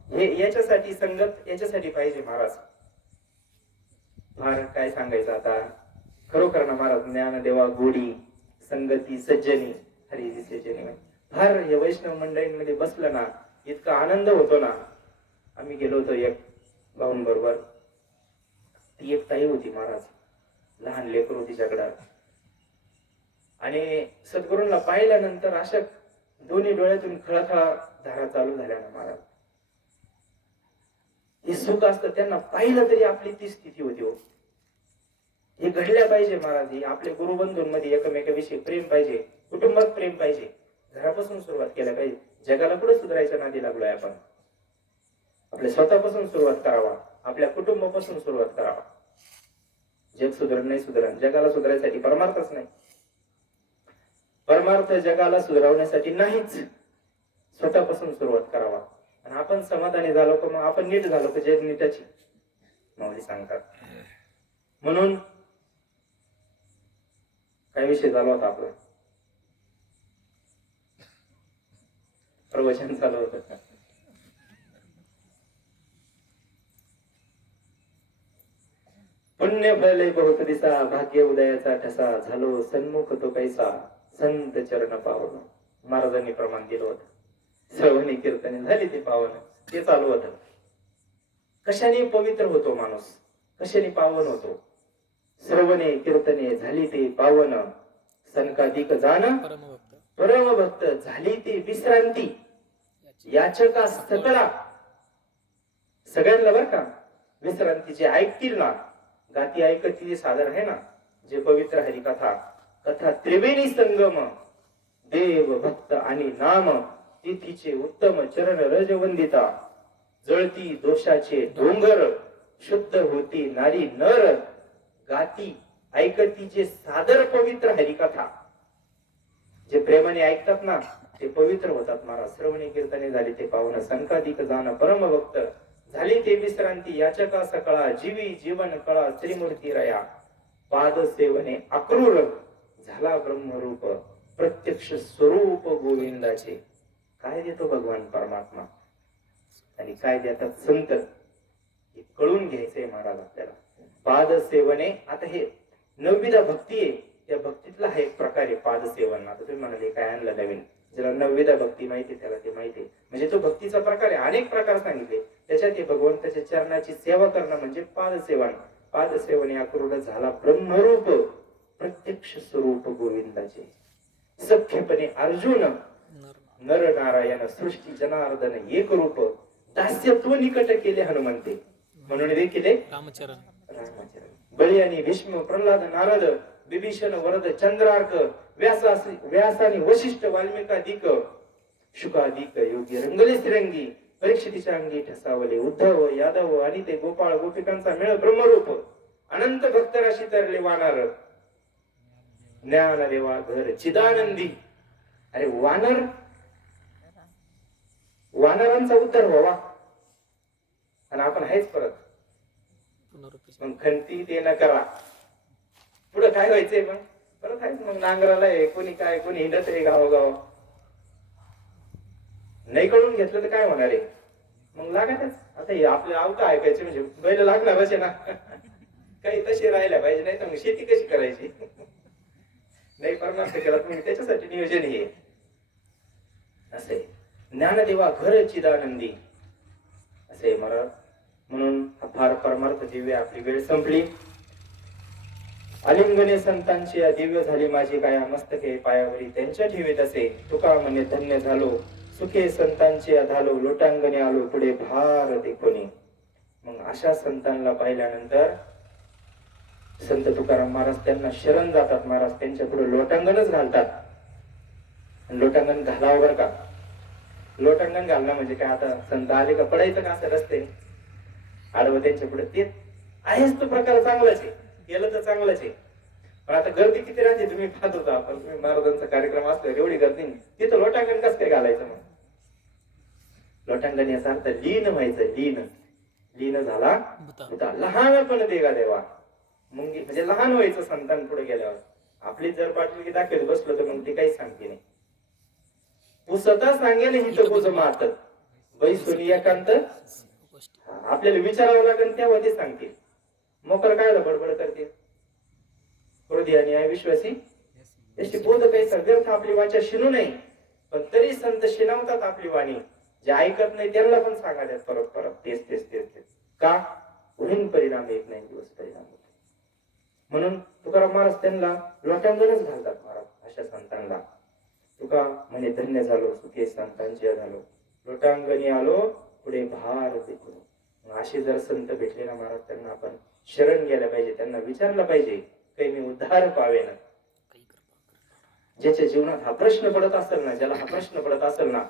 हे. याच्यासाठी संगत याच्यासाठी पाहिजे महाराज. फार काय सांगायचं आता. खरोखर ना महाराज, ज्ञानदेवा गोडी संगती सज्जनी हरी दिसेजनी. फार या वैष्णव मंडळींमध्ये बसलं ना इतका आनंद होतो ना. आम्ही गेलो होतो एक भाऊंबरोबर. ती एक ताई होती महाराज, लहान लेकरू तिच्याकडं. आणि सद्गुरूंना पाहिल्यानंतर अशा दोन्ही डोळ्यातून खळखळा धारा चालू झाल्या ना महाराज. हे सुख असतं त्यांना पाहिलं तरी आपली ती स्थिती होती हो. हे घडल्या पाहिजे महाराज. हे आपल्या गुरुबंधूंमध्ये एकमेकाविषयी प्रेम पाहिजे, कुटुंबात प्रेम पाहिजे, घरापासून सुरुवात केल्या पाहिजे. जगाला पुढे सुधारायच्या नादी लागलोय आपण. आपल्या स्वतःपासून सुरुवात करावा, आपल्या कुटुंबापासून सुरुवात करावा. जग सुधारण नाही सुधारण. जगाला सुधारायसाठी परमार्थच नाही. परमार्थ जगाला सुधारवण्यासाठी नाहीच, स्वतःपासून सुरुवात करावा. आणि आपण समाधानी झालो का मग आपण नीट झालो का जग नीटाची माऊली सांगतात. म्हणून काय विषय झाला होता आपला, प्रवचन चालू होत. पुण्य फळले बहुत दिसा भाग्य उदयाचा ठसा झालो सन्मुख तो कैसा संत चरण पावन. महाराजांनी प्रमाण दिलं होतं. श्रवणी कीर्तने झाली ते पावन. ते चालू होत. कशाने पवित्र होतो माणूस, कशाने पावन होतो. श्रवणे कीर्तने झाली ते पावन. सनकाधिक जाण परमभक्त झाली ती विश्रांती. याचका सकळा. सगळ्यांना बर का विश्रांतीचे ऐकतील ना, गाती ऐकतील सादर आहे ना जे पवित्र हरिकथा. कथा त्रिवेणी संगम देव भक्त आणि नाम. तिथीचे उत्तम चरण रजवंदिता. जळती दोषाचे डोंगर शुद्ध होती नारी नर. गाती ऐकतीचे सादर पवित्र हरिकथा. जे प्रेमाने ऐकतात ना ते पवित्र होतात महाराज. श्रवणी कीर्तने झाली ते पावन. संकाधिक जाण परमभक्त झाली ते विश्रांती. याचका सकळा जीवी जीवन कळा श्रीमूर्ती रया. पाद सेवने अक्रूर झाला ब्रह्मरूप. प्रत्यक्ष स्वरूप गोविंदाचे. काय देतो भगवान परमात्मा आणि काय देतात संत हे कळून घ्यायचंय महाराज आपल्याला. पाद सेवने. आता हे नवविधा भक्ती आहे, त्या भक्तीतला हा एक प्रकार आहे पाद सेवन. आता तुम्ही म्हणाले काय आणलं नवीन. ज्याला नवविधा भक्ती माहिती त्याला ते माहिती आहे. म्हणजे तो भक्तीचा प्रकार आहे. अनेक प्रकार सांगितले त्याच्यात हे भगवंताच्या चरणाची सेवा करणं म्हणजे पाद सेवन. पाद सेवने अक्रूर झाला ब्रह्मरूप. प्रत्यक्ष स्वरूप गोविंदाचे. सख्यपणे अर्जुन नर नारायण सृष्टी जनार्दन एक रूप. दास्यत्व निकट केले हनुमंते म्हणून देखील रामचरण. बळी आणि भीष्म प्रल्हाद नारद विभीषण वरद चंद्रार्क व्यासानी वशिष्ठ वाल्मिकाधिक शुकाधिक योगी रंगले श्रीरंगी परीक्षितीच्या अंगी ठसावले. उद्धव यादव आणि ते गोपाळ गोपिकांचा मेळ ब्रह्मरूप. अनंत भक्तराशी तरले वानर. ज्ञान देवा घर चिदानंदी. अरे वानर, वानरांचा उद्धार व्हावा आणि आपण आहेच परत. पुनरुपी मग खंती ते न करा. पुढे काय व्हायचंय मग परत आहेच. मग नांगराला आहे, कोणी काय, कोणी हिंडत आहे गावोगाव. नाही कळून घेतलं तर काय होणार आहे. मग लागायच. आता हे आपल्या आवतं ऐकायचे म्हणजे बैल लागणारच आहे ना. काही तशी राहायला पाहिजे, नाही तर मग शेती कशी करायची. नाही परमार्थ केला तुम्ही, त्याच्यासाठी नियोजन हे असे. ज्ञानदेवा घर चिदानंदी असे महाराज. म्हणून फार परमार्थ दिव्य. आपली वेळ संपली. आलिंगने संतांची दिव्य झाली माझी काया. मस्तके पायावरी त्यांच्या ठेवीत असे. तुका म्हणे धन्य झालो सुखे संतांची झालो. लोटांगणे आलो पुढे भार देखोनी. मग अशा संतांना पाहिल्यानंतर संत तुकाराम महाराज त्यांना शरण जातात. महाराज त्यांच्या पुढे लोटांगणच घालतात. लोटांगण घालावं बरं का. लोटांगण घालणं म्हणजे काय, आता संत आले का पडायचं का असं रस्ते आडवं त्यांच्या पुढे. ते आहेच तो प्रकार चांगलाच आहे, केलं तर चांगलंच आहे. पण आता गर्दी किती राहते तुम्ही पाहत होता. आपण तुम्ही महाराजांचा कार्यक्रम असतो एवढी गर्दी नाही. तिथं लोटांगण कसं काय घालायचं मग. लोटांगण याचा अर्थ लीन व्हायचं. लीन झाला भूता लहानपण देगा देवा. मुंगी म्हणजे लहान व्हायचं संतान पुढे गेल्यावर. आपली जर पाठली दाखवत बसलो तर मग ते काही सांगते नाही. तू स्वतः सांगेल ही तर तुझं मात बैसोनी एकांत. गोष्टी आपल्याला विचारावं लागेल तेव्हा ते सांगतील. मोकर काय बडबड करते. क्रोधी आणि अविश्वासी त्याची बोध काही व्यर्थ आपली वाचा शिनू नाही. पण तरी संत शिनवतात आपली वाणी. जे ऐकत नाही त्यांना पण सांगायला परत परत तेच तेच तेच तेच. का होईन परिणाम एक नाही दिवस परिणाम होतो. म्हणून तुकाराम महाराज त्यांना लोटांगणच घालतात महाराज अशा संतांना. तुका म्हणे धन्य झालो सुखे संतांची झालो. लोटांगणी आलो पुढे भार देखून. असे जर संत भेटले ना महाराज त्यांना आपण शरण गेल्या पाहिजे. त्यांना विचारलं पाहिजे काही मी उद्धार पावेन. काही कृपा ज्याच्या जीवनात हा प्रश्न पडत असेल ना, ज्याला हा प्रश्न पडत असेल ना,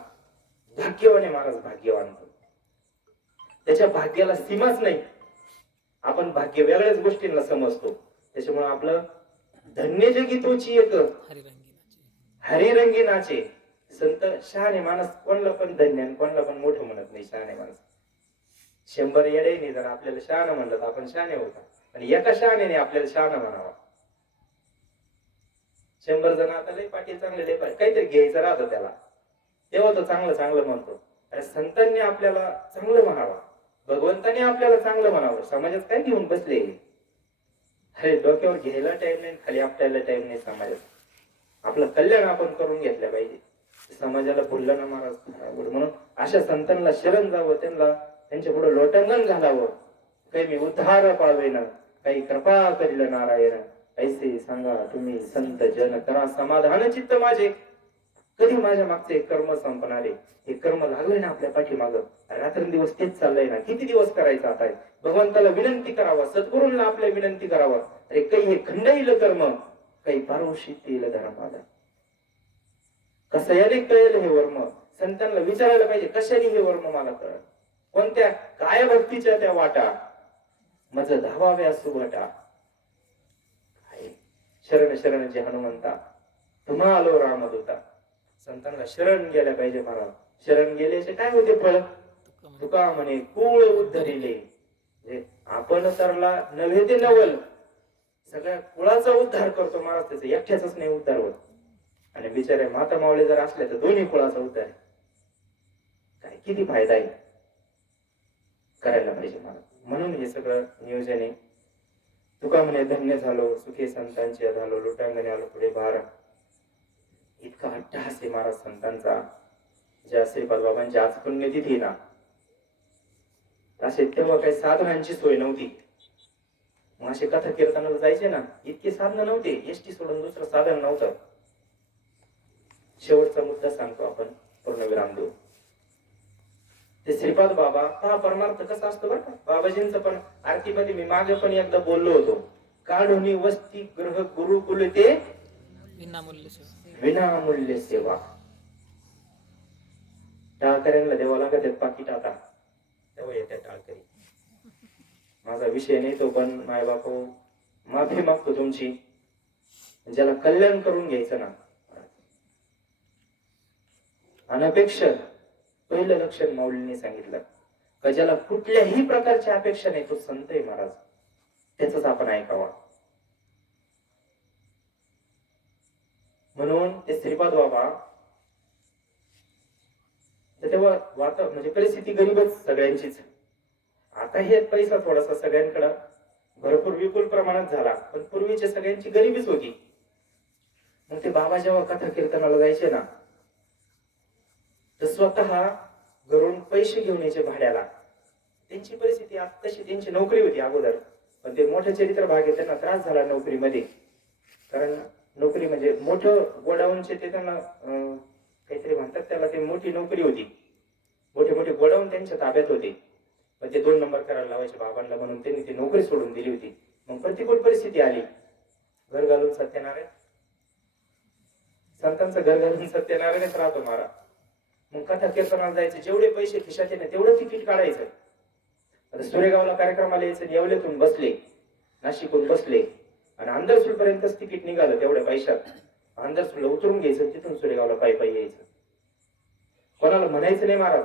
भाग्यवान आहे महाराज. भाग्यवान त्याच्या भाग्याला सीमाच नाही. आपण भाग्य वेगळ्याच गोष्टींना समजतो. त्याच्यामुळे आपलं धन्य जगी तोची एक हरिरंगीनाचे हरिरंगी नाचे. संत शहाणे माणूस कोणला पण धन्य आणि कोणला पण मोठं म्हणत नाही. शहाणे माणूस 100 येडे नाही. जर आपल्याला शहाणं म्हणलं तर आपण शहाणे होता. आणि एका शहाण्याने आपल्याला शहाणं म्हणावा. 100 जण आता लय पाठी चांगले लय काहीतरी घ्यायचं राहतं त्याला, तेव्हा तो चांगलं चांगलं म्हणतो. अरे संतांनी आपल्याला चांगलं म्हणावं, भगवंताने आपल्याला चांगलं म्हणावं. समाजात काय घेऊन बसले. अरे डोक्यावर घ्यायला टाइम नाही, खाली आपल्याला टाइम नाही. समाजात आपलं कल्याण आपण करून घेतलं पाहिजे. समाजाला बोललं ना महाराज. म्हणून अशा संतांना शरण जावं. त्यांना त्यांच्या पुढे लोटांगण घालावं. काही मी उद्धार पावेन काही कृपा करील नारायण. ऐसे सांगा तुम्ही संत जन करा समाधान चित्त माझे. कधी माझ्या मागचे कर्म संपणारे. हे कर्म लागले ना आपल्या पाठीमाग. रात्रंदिवस तेच चाललंय ना. किती दिवस करायचं आता. भगवंताला विनंती करावा, सद्गुरूंना आपल्या विनंती करावा. अरे काही हे खंडाईल कर्म काही पारोशी येईल धर्माला. कसं याने कळेल हे वर्म. संतांना विचारायला पाहिजे कशाने हे वर्म मला कळलं. कोणत्या काय भक्तीच्या त्या वाटा माझं धावाव्या सुभटा. शरण शरण जे हनुमंता तुम्हा आलो रामदूता. संतांना शरण गेल्या पाहिजे महाराज. शरण गेल्याचे काय होते फळ. तुका म्हणे कुळ उद्धरिले. आपण तरला नव्हे ते नवल. सगळ्या कुळाचा उद्धार करतो महाराज. त्याचा एकट्याचाच नाही उद्धार होत. आणि बिचारे माता मावळे जर असले तर दोन्ही कुळाचा उद्धार. काय किती फायदा आहे. करायला पाहिजे महाराज. म्हणून हे सगळं नियोजन आहे. तुका म्हणे धन्य झालो सुखे संतांची झालो. लोटांगणे आलो पुढे भार. इतका अट्टहास आहे महाराज संतांचा. ज्या श्रीपाद बाबांची आज पुण्यतिथी ना, असे तेव्हा काही साधनांची सोय नव्हती. मग असे कथा कीर्तनाला जायचे ना, इतके साधन नव्हते. एसटी सोडून दुसरं साधन नव्हतं. शेवटचा मुद्दा सांगतो आपण, पूर्णविराम देऊ. ते श्रीपाद बाबा हा परमार्थ कसा असतो बरं का. बाबाजींचं पण आरतीमध्ये मी मागे पण एकदा बोललो होतो. काढोनी वस्ती ग्रह गुरुकुल ते विनामूल्य सेवा. विनामूल्य सेवा. टाळकऱ्यांना द्यावं लागत आहेत पाकिट आता, तेव्हा येत्या टाळकरी. माझा विषय नाही तो, पण माय बापू माफी मागतो तुमची. ज्याला कल्याण करून घ्यायचं ना, अनपेक्ष पहिलं लक्षण माऊलींनी सांगितलं का ज्याला कुठल्याही प्रकारची अपेक्षा नाही तो संत आहे महाराज, त्याच आपण ऐकावा. म्हणून ते श्रीपाद बाबा तेव्हा म्हणजे परिस्थिती गरीबच सगळ्यांचीच. आता हे पैसा थोडासा सगळ्यांकडे भरपूर विपुल प्रमाणात झाला, पण पूर्वीच्या सगळ्यांची गरिबीच होती. मग ते बाबा जेव्हा कथा कीर्तनाला जायचे ना, तर स्वतः घरून पैसे घेऊन यायचे भाड्याला. त्यांची परिस्थिती तशी, त्यांची नोकरी होती अगोदर, पण ते मोठं चरित्र भाग आहे, त्यांना त्रास झाला नोकरीमध्ये. कारण नोकरी म्हणजे मोठं गोडाऊनचे ते त्यांना काहीतरी म्हणतात त्याला, ते मोठी नोकरी होती. मोठे मोठे गोडाऊन त्यांच्या ताब्यात होते, पण ते 2 नंबर करायला लावायचे बाबांना, म्हणून त्यांनी ती नोकरी सोडून दिली होती. मग प्रतिकूल परिस्थिती आली, घर घालून सत्यनारायण, संतांचं घर घालून सत्यनारायणच राहतो महाराज. मग कथा कीर्तनाला जायचे, जेवढे पैसे खिशात येणे तेवढं तिकीट काढायचं. आता सुरेगावला कार्यक्रमाला यायचं, येवल्यातून बसले, नाशिकहून बसले आणि अंदरसूल पर्यंतच तिकीट निघालं तेवढ्या पैशात. अंदरसूलला उतरून घ्यायचं, तिथून सुरेगावला पायी पायी यायचं, कोणाला म्हणायचं नाही महाराज.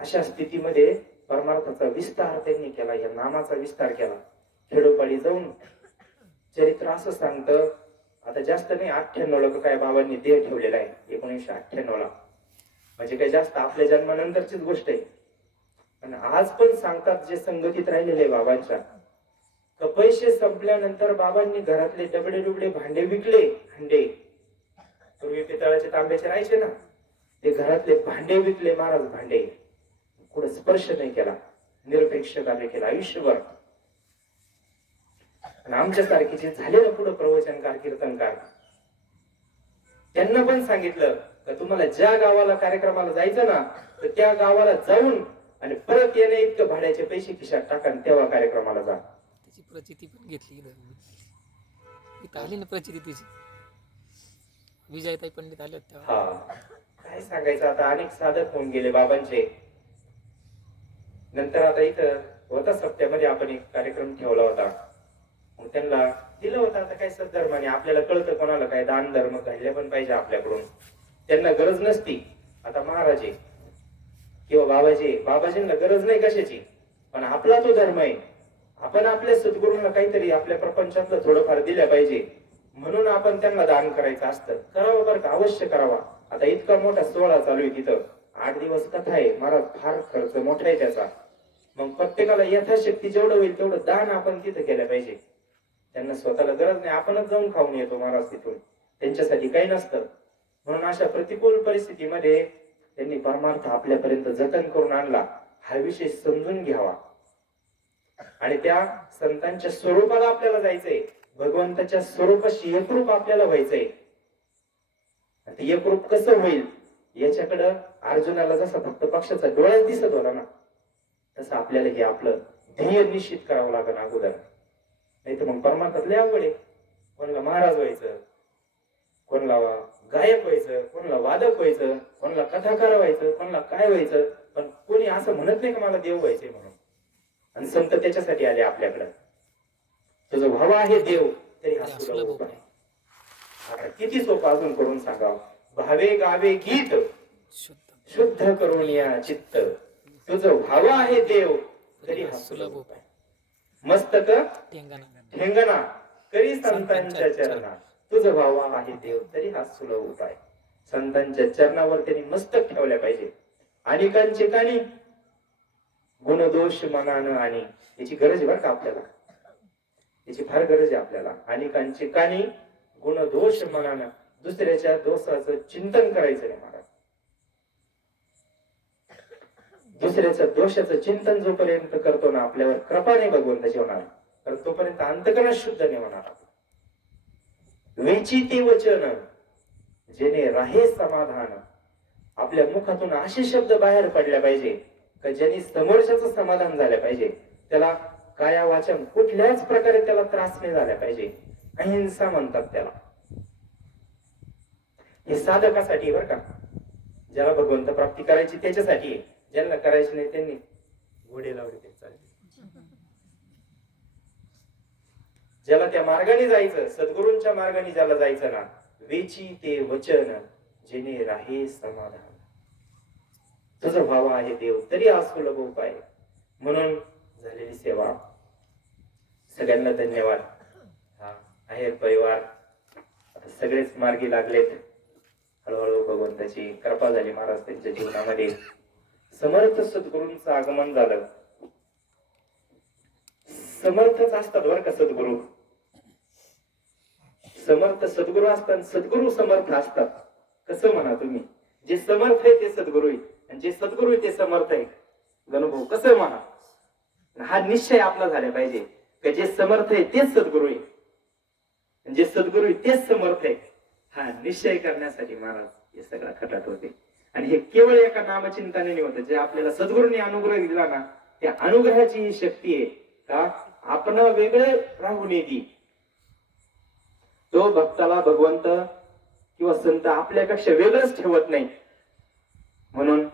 अशा स्थितीमध्ये परमार्थाचा विस्तार त्यांनी केला, या नामाचा विस्तार केला. खेडोपाडी जाऊन चरित्र असं सांगतं, आता जास्त नाही, 98ला काय बाबांनी देह ठेवलेला आहे, 1998ला, म्हणजे काय जास्त आपल्या जन्मानंतरचीच गोष्ट आहे. आणि आज पण सांगतात जे संगतीत राहिलेले बाबांच्या, पैसे संपल्यानंतर बाबांनी घरातले डबडे डुबडे भांडे विकले. भांडे पूर्वी पितळाचे तांब्याचे राहायचे ना, ते घरातले भांडे विकले महाराज. भांडे कुठे स्पर्श नाही केला, निरपेक्ष कार्य केलं आयुष्यभर. आणि आमच्यासारखे जे झाले ना पुढे प्रवचनकार कीर्तनकार, त्यांना पण सांगितलं का तुम्हाला ज्या गावाला कार्यक्रमाला जायचं ना, तर त्या गावाला जाऊन आणि परत येणे इतकं भाड्याचे पैसे खिशात टाका, तेव्हा कार्यक्रमाला जा. त्याची प्रचिती पण घेतली इथं आली ना, प्रचिती तिची. विजयताई पंडित आले होते तेव्हा. हा, काय सांगायचं आता, अनेक साधक होऊन गेले बाबांचे. नंतर आता इथं होता सप्त्यामध्ये आपण एक कार्यक्रम ठेवला होता, मग त्यांना दिलं होतं. आता काय सद्धर्माने आपल्याला कळतं कोणाला काय दान धर्म घडले पण पाहिजे आपल्याकडून, त्यांना गरज नसती. आता महाराजे किंवा बाबाजींना गरज नाही कशाची, पण आपला तो धर्म आहे. आपण आपल्या सद्गुरूंना काहीतरी आपल्या प्रपंचातलं थोडंफार दिलं पाहिजे, म्हणून आपण त्यांना दान करायचं असतं. करावं बरं का, अवश्य करावा. आता इतका मोठा सोहळा चालू आहे तिथं, 8 दिवस कथा आहे महाराज, फार खर्च मोठा आहे त्याचा. मग प्रत्येकाला यथाशक्ती जेवढं होईल तेवढं दान आपण तिथं केलं पाहिजे. त्यांना स्वतःला गरज नाही, आपणच जाऊन खाऊन येतो महाराज तिथून, त्यांच्यासाठी काही नसतं. म्हणून अशा प्रतिकूल परिस्थितीमध्ये त्यांनी परमार्थ आपल्यापर्यंत जतन करून आणला. हा विषय समजून घ्यावा आणि त्या संतांच्या स्वरूपाला आपल्याला जायचंय, भगवंताच्या स्वरूपाशी एकरूप आपल्याला व्हायचंय. एकरूप कसं होईल याच्याकडं अर्जुनाला जसा फक्त पक्षाचा डोळ्यात दिसत होता ना, तसं आपल्याला हे आपलं ध्येय निश्चित करावं लागेल अगोदर. नाही तर मग परमार्थात लय अवघड आहे. कोणाला महाराज व्हायचं, कोणाला गायक व्हायचं, कोणाला वादक व्हायचं, कोणाला कथाकार व्हायचं, कोणाला काय व्हायचं, पण कोणी असं म्हणत नाही का मला देव व्हायचंय म्हणून. आणि संत त्याच्यासाठी आले आपल्याकडं. तुझं व्हावा आहे देव तरी हा सुलभ उपाय. आता किती सोपं अजून करून सांगावं. भावे गावे गीत शुद्ध करून या चित्त, तुझं व्हावा आहे देव तरी हा सुलभ उपाय. मस्तक ठेंगणा करी संतांच्या चरणात, तुझं व्हावा आहे देव तरी हा सुलभ उपाय. संतांच्या चरणावर त्यांनी मस्तक ठेवल्या पाहिजे. अनेकांचे कानी गुणदोष मनानं, आणि याची गरज आहे बरं का आपल्याला, याची फार गरज आहे आपल्याला. अनेकांचे कानी गुणदोष मनानं, दुसऱ्याच्या दोषाचं चिंतन करायचं नाही महाराज. दुसऱ्याच्या दोषाचं चिंतन जोपर्यंत करतो ना, आपल्यावर कृपा नाही भगवंताची होणार, तर तोपर्यंत अंतकरण शुद्ध नाही होणार. वेची ते वचन जेणे राहे समाधान, आपल्या मुखातून असे शब्द बाहेर पडले पाहिजे का ज्यांनी समोरच्याचं समाधान झालं पाहिजे. त्याला काया वाचन कुठल्याच प्रकारे त्याला त्रास नाही झाला पाहिजे. अहिंसा म्हणतात त्याला. हे साधकासाठी बरं का. ज्याला भगवंत प्राप्ती करायची त्याच्यासाठी आहे, ज्यांना करायची नाही त्यांनी घोडे लावले ते चालते. ज्याला त्या मार्गाने जायचं, सद्गुरूंच्या मार्गाने ज्याला जायचं ना, वेची ते वचन जेणे राहे समाधान. तुझा भाव आहे देव तरी सुलभ उपाय. म्हणून झालेली सेवा. सगळ्यांना धन्यवाद. हा आहे परिवार आता सगळेच मार्गी लागलेत. हळूहळू भगवंताची कृपा झाली महाराज त्यांच्या जीवनामध्ये. समर्थ सद्गुरूंचं आगमन झालं. समर्थच असतात बरं का सद्गुरू. समर्थ सद्गुरू असतात, सद्गुरू समर्थ असतात. कसं म्हणा तुम्ही, जे समर्थ आहे ते सद्गुरू आहे आणि जे सद्गुरू आहे ते समर्थ आहे. गणभाऊ कसं म्हणा, हा निश्चय आपला झाला पाहिजे की जे समर्थ आहे तेच सद्गुरू आहे, जे सद्गुरू आहे तेच समर्थ आहे. हा निश्चय करण्यासाठी महाराज हे सगळा खटाट होते. आणि हे केवळ एका नामचिंतनाने होतं. जे आपल्याला सद्गुरूंनी अनुग्रह दिला ना, त्या अनुग्रहाची ही शक्ती आहे का आपण वेगळे राहून येते. तो भक्ताला भगवंत किंवा संत आपल्यापेक्षा वेगळंच ठेवत नाही. म्हणून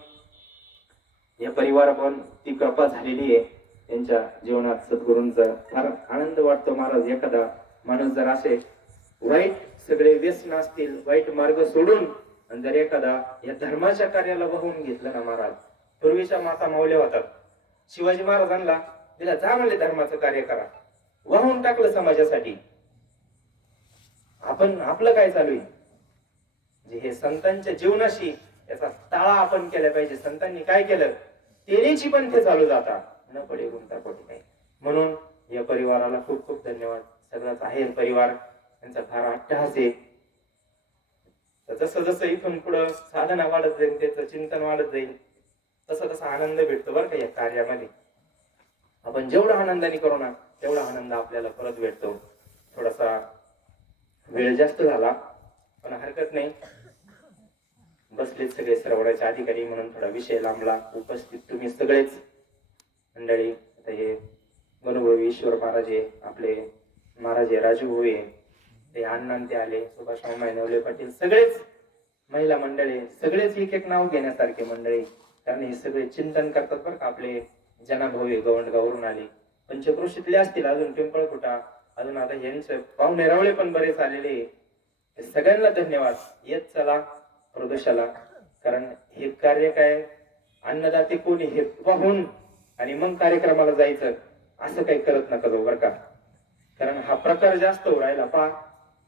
या परिवार पण ती कृपा झालेली आहे. त्यांच्या जीवनात सद्गुरूंचा फार आनंद वाटतो महाराज. एखादा माणूस जर असे वाईट सगळे व्यसन असतील, वाईट मार्ग सोडून आणि जर एखादा या धर्माच्या कार्याला वाहून घेतलं ना महाराज. पूर्वीच्या माता माऊल्या होतात, शिवाजी महाराजांना तिला जा म्हणले धर्माचं कार्य करा, वाहून टाकलं समाजासाठी. आपण आपलं काय चालू आहे, जे हे संतांच्या जीवनाशी याचा ताळा आपण केला पाहिजे. संतांनी काय केलं तेनेची पण ते चालू जाता न पडे गुंतापोटी नाही. म्हणून या परिवाराला खूप खूप धन्यवाद. सगळाच आहे परिवार, त्यांचा फार अट्टहास आहे. जसं जसं इथून पुढं साधना वाढत जाईल, त्याचं चिंतन वाढत जाईल, तसा तसा आनंद भेटतो बरं का या कार्यामध्ये. आपण जेवढा आनंदाने करू ना तेवढा आनंद आपल्याला परत भेटतो. थोडासा वेळ जास्त झाला पण हरकत नाही, बसलेत सगळे श्रवणाचे अधिकारी म्हणून थोडा विषय लांबला. उपस्थित तुम्ही सगळेच मंडळी, आता हे गणभाऊ ईश्वर महाराज आहे, आपले महाराज राजू भाऊ आहे, ते अण्णा ते आले, सुभाष नवले पाटील, सगळेच महिला मंडळी, सगळेच एक एक नाव घेण्यासारखे मंडळी. कारण हे सगळे चिंतन करतात बरं का. आपले जनाभाऊ आहे गवंडगावरून आले, पंचक्रोशीतले असतील, अजून पिंपळखुटा, अजून आता यांचे पाहुणे रावळे पण बरेच आलेले. सगळ्यांना धन्यवाद. येत चला प्रदोषाला, कारण हे कार्य काय अन्नदाते कोणी हे पाहून आणि मग कार्यक्रमाला जायचं असं काही करत नका जाऊ बरं का. कारण हा प्रकार जास्त राहिला. पहा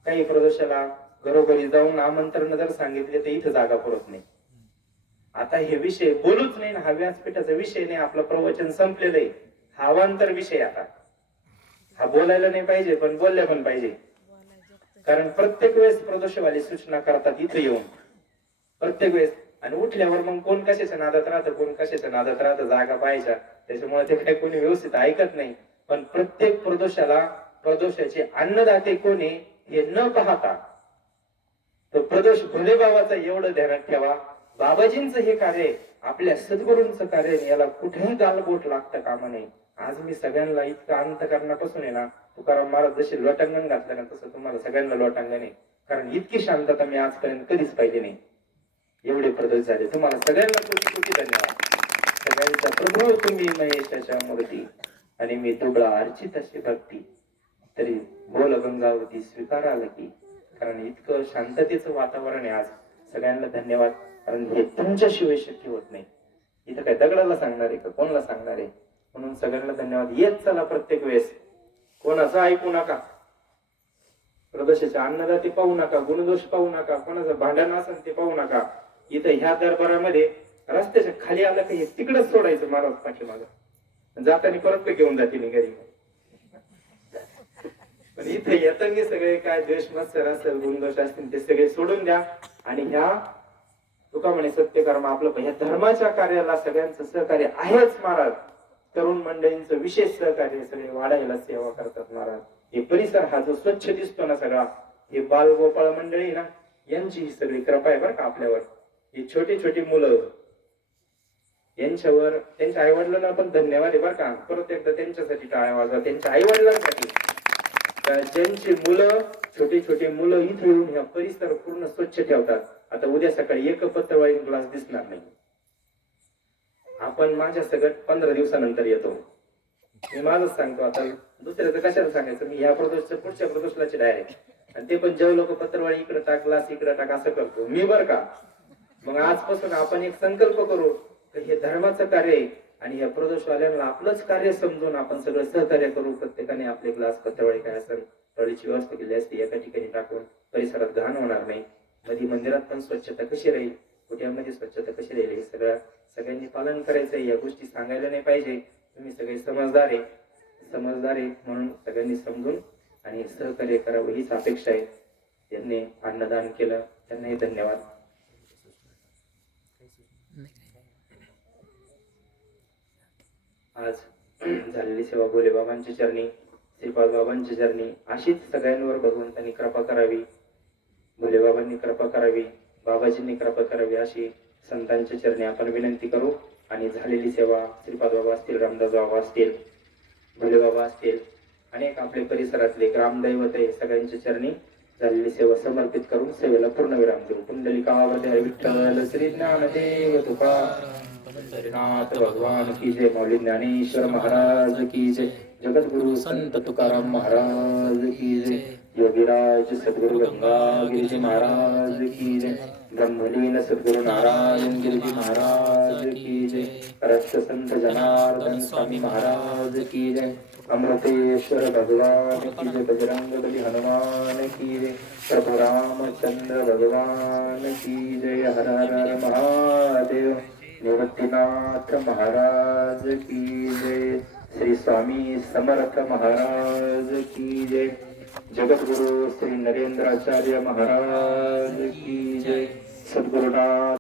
काही प्रदोषाला घरोघरी जाऊन आमंत्रण जर सांगितले तर इथं जागा पुरत नाही. आता हे विषय बोलूच नाही ना, हा व्यासपीठाचा विषय नाही, आपलं प्रवचन संपलेलं आहे. हा अवांतर विषय आता हा बोलायला नाही पाहिजे पण बोलल्या पण पाहिजे. कारण प्रत्येक वेळेस प्रदोषवाली सूचना करतात इथे येऊन, प्रत्येक वेळेस. आणि उठल्यावर मग कोण कशाच्या नादात राहतं, कोण कशाच्या नादात राहतं, जागा पाहायच्या, त्याच्यामुळे ते काही कोणी व्यवस्थित ऐकत नाही. पण प्रत्येक प्रदोषाला प्रदोषाचे अन्नदाते कोणी हे न पाहता तो प्रदोष भोले बाबाचा एवढं ध्यानात ठेवा. बाबाजींचं हे कार्य, आपल्या सद्गुरूंचं कार्य, याला कुठेही गालबोट लागतं कामा नये. आज मी सगळ्यांना इतकं अंतकरणापासून आहे ना, तुकाराम महाराज जसे लोटांगण घातलं ना तसं तुम्हाला सगळ्यांना लोटांगण आहे. कारण इतकी शांतता मी आजपर्यंत कधीच पाहिली नाही. एवढे प्रदोष झाले. तुम्हाला सगळ्यांना खूप खूप धन्यवाद. सगळ्यांचा प्रभू तुम्ही महेशाच्या मूर्ती आणि मी दुबळा अर्चित अशी भक्ती, तरी बोल गंगावती स्वीकाराल की. कारण इतकं शांततेचं वातावरण आहे आज. सगळ्यांना धन्यवाद. कारण हे तुमच्याशिवाय शक्य होत नाही. इथं काय दगडाला सांगणार आहे का, कोणाला सांगणार आहे. म्हणून सगळ्यांना धन्यवाद. येत चला प्रत्येक वेळेस, कोणाचं ऐकू नका, प्रदोषाचे अन्नदाते पाहू नका, गुणदोष पाहू नका, कोणाचं भांडण असेल ते पाहू नका. इथं ह्या दरबारामध्ये रस्त्याच्या खाली आलं का हे तिकडच सोडायचं महाराज पाठीमागं, जाताना परत ते घेऊन जातील घरी. पण इथे येताना सगळे काय द्वेष मत्सर असेल, गुणदोष असतील ते सगळे सोडून द्या. आणि ह्या तुका म्हणे सत्यकर्म आपलं ह्या धर्माच्या कार्याला सगळ्यांचं सहकार्य आहेच महाराज. तरुण मंडळींचं विशेष सहकार्य, सगळे वाढायला सेवा करतात महाराज. हे परिसर हा जो स्वच्छ दिसतो ना सगळा, हे बालगोपाळ मंडळी ना, यांची ही सगळी कृपा आहे बरं का आपल्यावर. ही छोटी छोटी मुलं, यांच्यावर त्यांच्या आई वडिलांना पण धन्यवाद आहे बरं का. परत एकदा त्यांच्यासाठी टाळ्या वाजवा, त्यांच्या आई वडिलांसाठी. ज्यांची मुलं छोटे छोटे मुलं इथे येऊन ह्या परिसर पूर्ण स्वच्छ ठेवतात. आता उद्या सकाळी एक पत्रवाळी क्लास दिसणार नाही. आपण माझ्या सगळं 15 दिवसानंतर येतो. मी माझंच सांगतो, आता दुसऱ्याचं कशाला सांगायचं. मी ह्या प्रदोषच्या पुढच्या प्रदोषलाचे डायरेक्ट, आणि ते पण जेव्हा लोक पत्रवाळी इकडे टाक क्लास इकडे टाक असं करतो मी बर का. मग आजपासून आपण एक संकल्प करू की हे धर्माचं कार्य आहे आणि या प्रदोषवाल्यांना आपलंच कार्य समजून आपण सगळं सहकार्य करू. प्रत्येकाने आपले ग्लास पत्रवाळी काय असेल टळीची व्यवस्था केली असते एका ठिकाणी टाकून, परिसरात घाण होणार नाही. मध्ये मंदिरात पण स्वच्छता कशी राहील, कुठ्यामध्ये स्वच्छता कशी राहील, हे सगळ्यांनी पालन करायचं. या गोष्टी सांगायला नाही पाहिजे. तुम्ही सगळे समजदार आहे म्हणून सगळ्यांनी समजून आणि सहकार्य करावं हीच अपेक्षा आहे. त्यांनी अन्नदान केलं, त्यांनाही धन्यवाद. आज झालेली सेवा भोले बाबांच्या चरणी, श्रीपाद बाबांच्या चरणी अशीच सगळ्यांवर भगवंतांनी कृपा करावी, भोले बाबांनी कृपा करावी, बाबाजींनी कृपा करावी अशी संतांच्या चरणी आपण विनंती करू. आणि झालेली सेवा श्रीपाद बाबा असतील, रामदास बाबा असतील, भोले बाबा असतील, अनेक आपले परिसरातले ग्रामदैवत आहे, सगळ्यांच्या चरणी झालेली सेवा समर्पित करून सेवेला पूर्ण विराम देऊ. पुंडलिकावते विठ्ठल श्री ज्ञानदेव तुकाराम भगवान की जय. मौली ज्ञानेश्वर महाराज की जय. जगद्गुरु संत तुकाराम महाराज की जय. योगीराज सद्गुरु गंगा गिरिजी महाराज की जय. ब्रह्मलीन सद्गुरु नारायण गिरिजी महाराज की जय. रक्त संत जनार्दन स्वामी महाराज की जय. अमृतेश्वर भगवान की जय. बजरंग बली हनुमान की जय. प्रभु रामचंद्र भगवान की जय. हर हर महादेव. निवृत्तीनाथ महाराज की जय. श्री स्वामी समर्थ महाराज की जय. जगद्गुरु श्री नरेंद्राचार्य महाराज की जय. सद्गुरुनाथ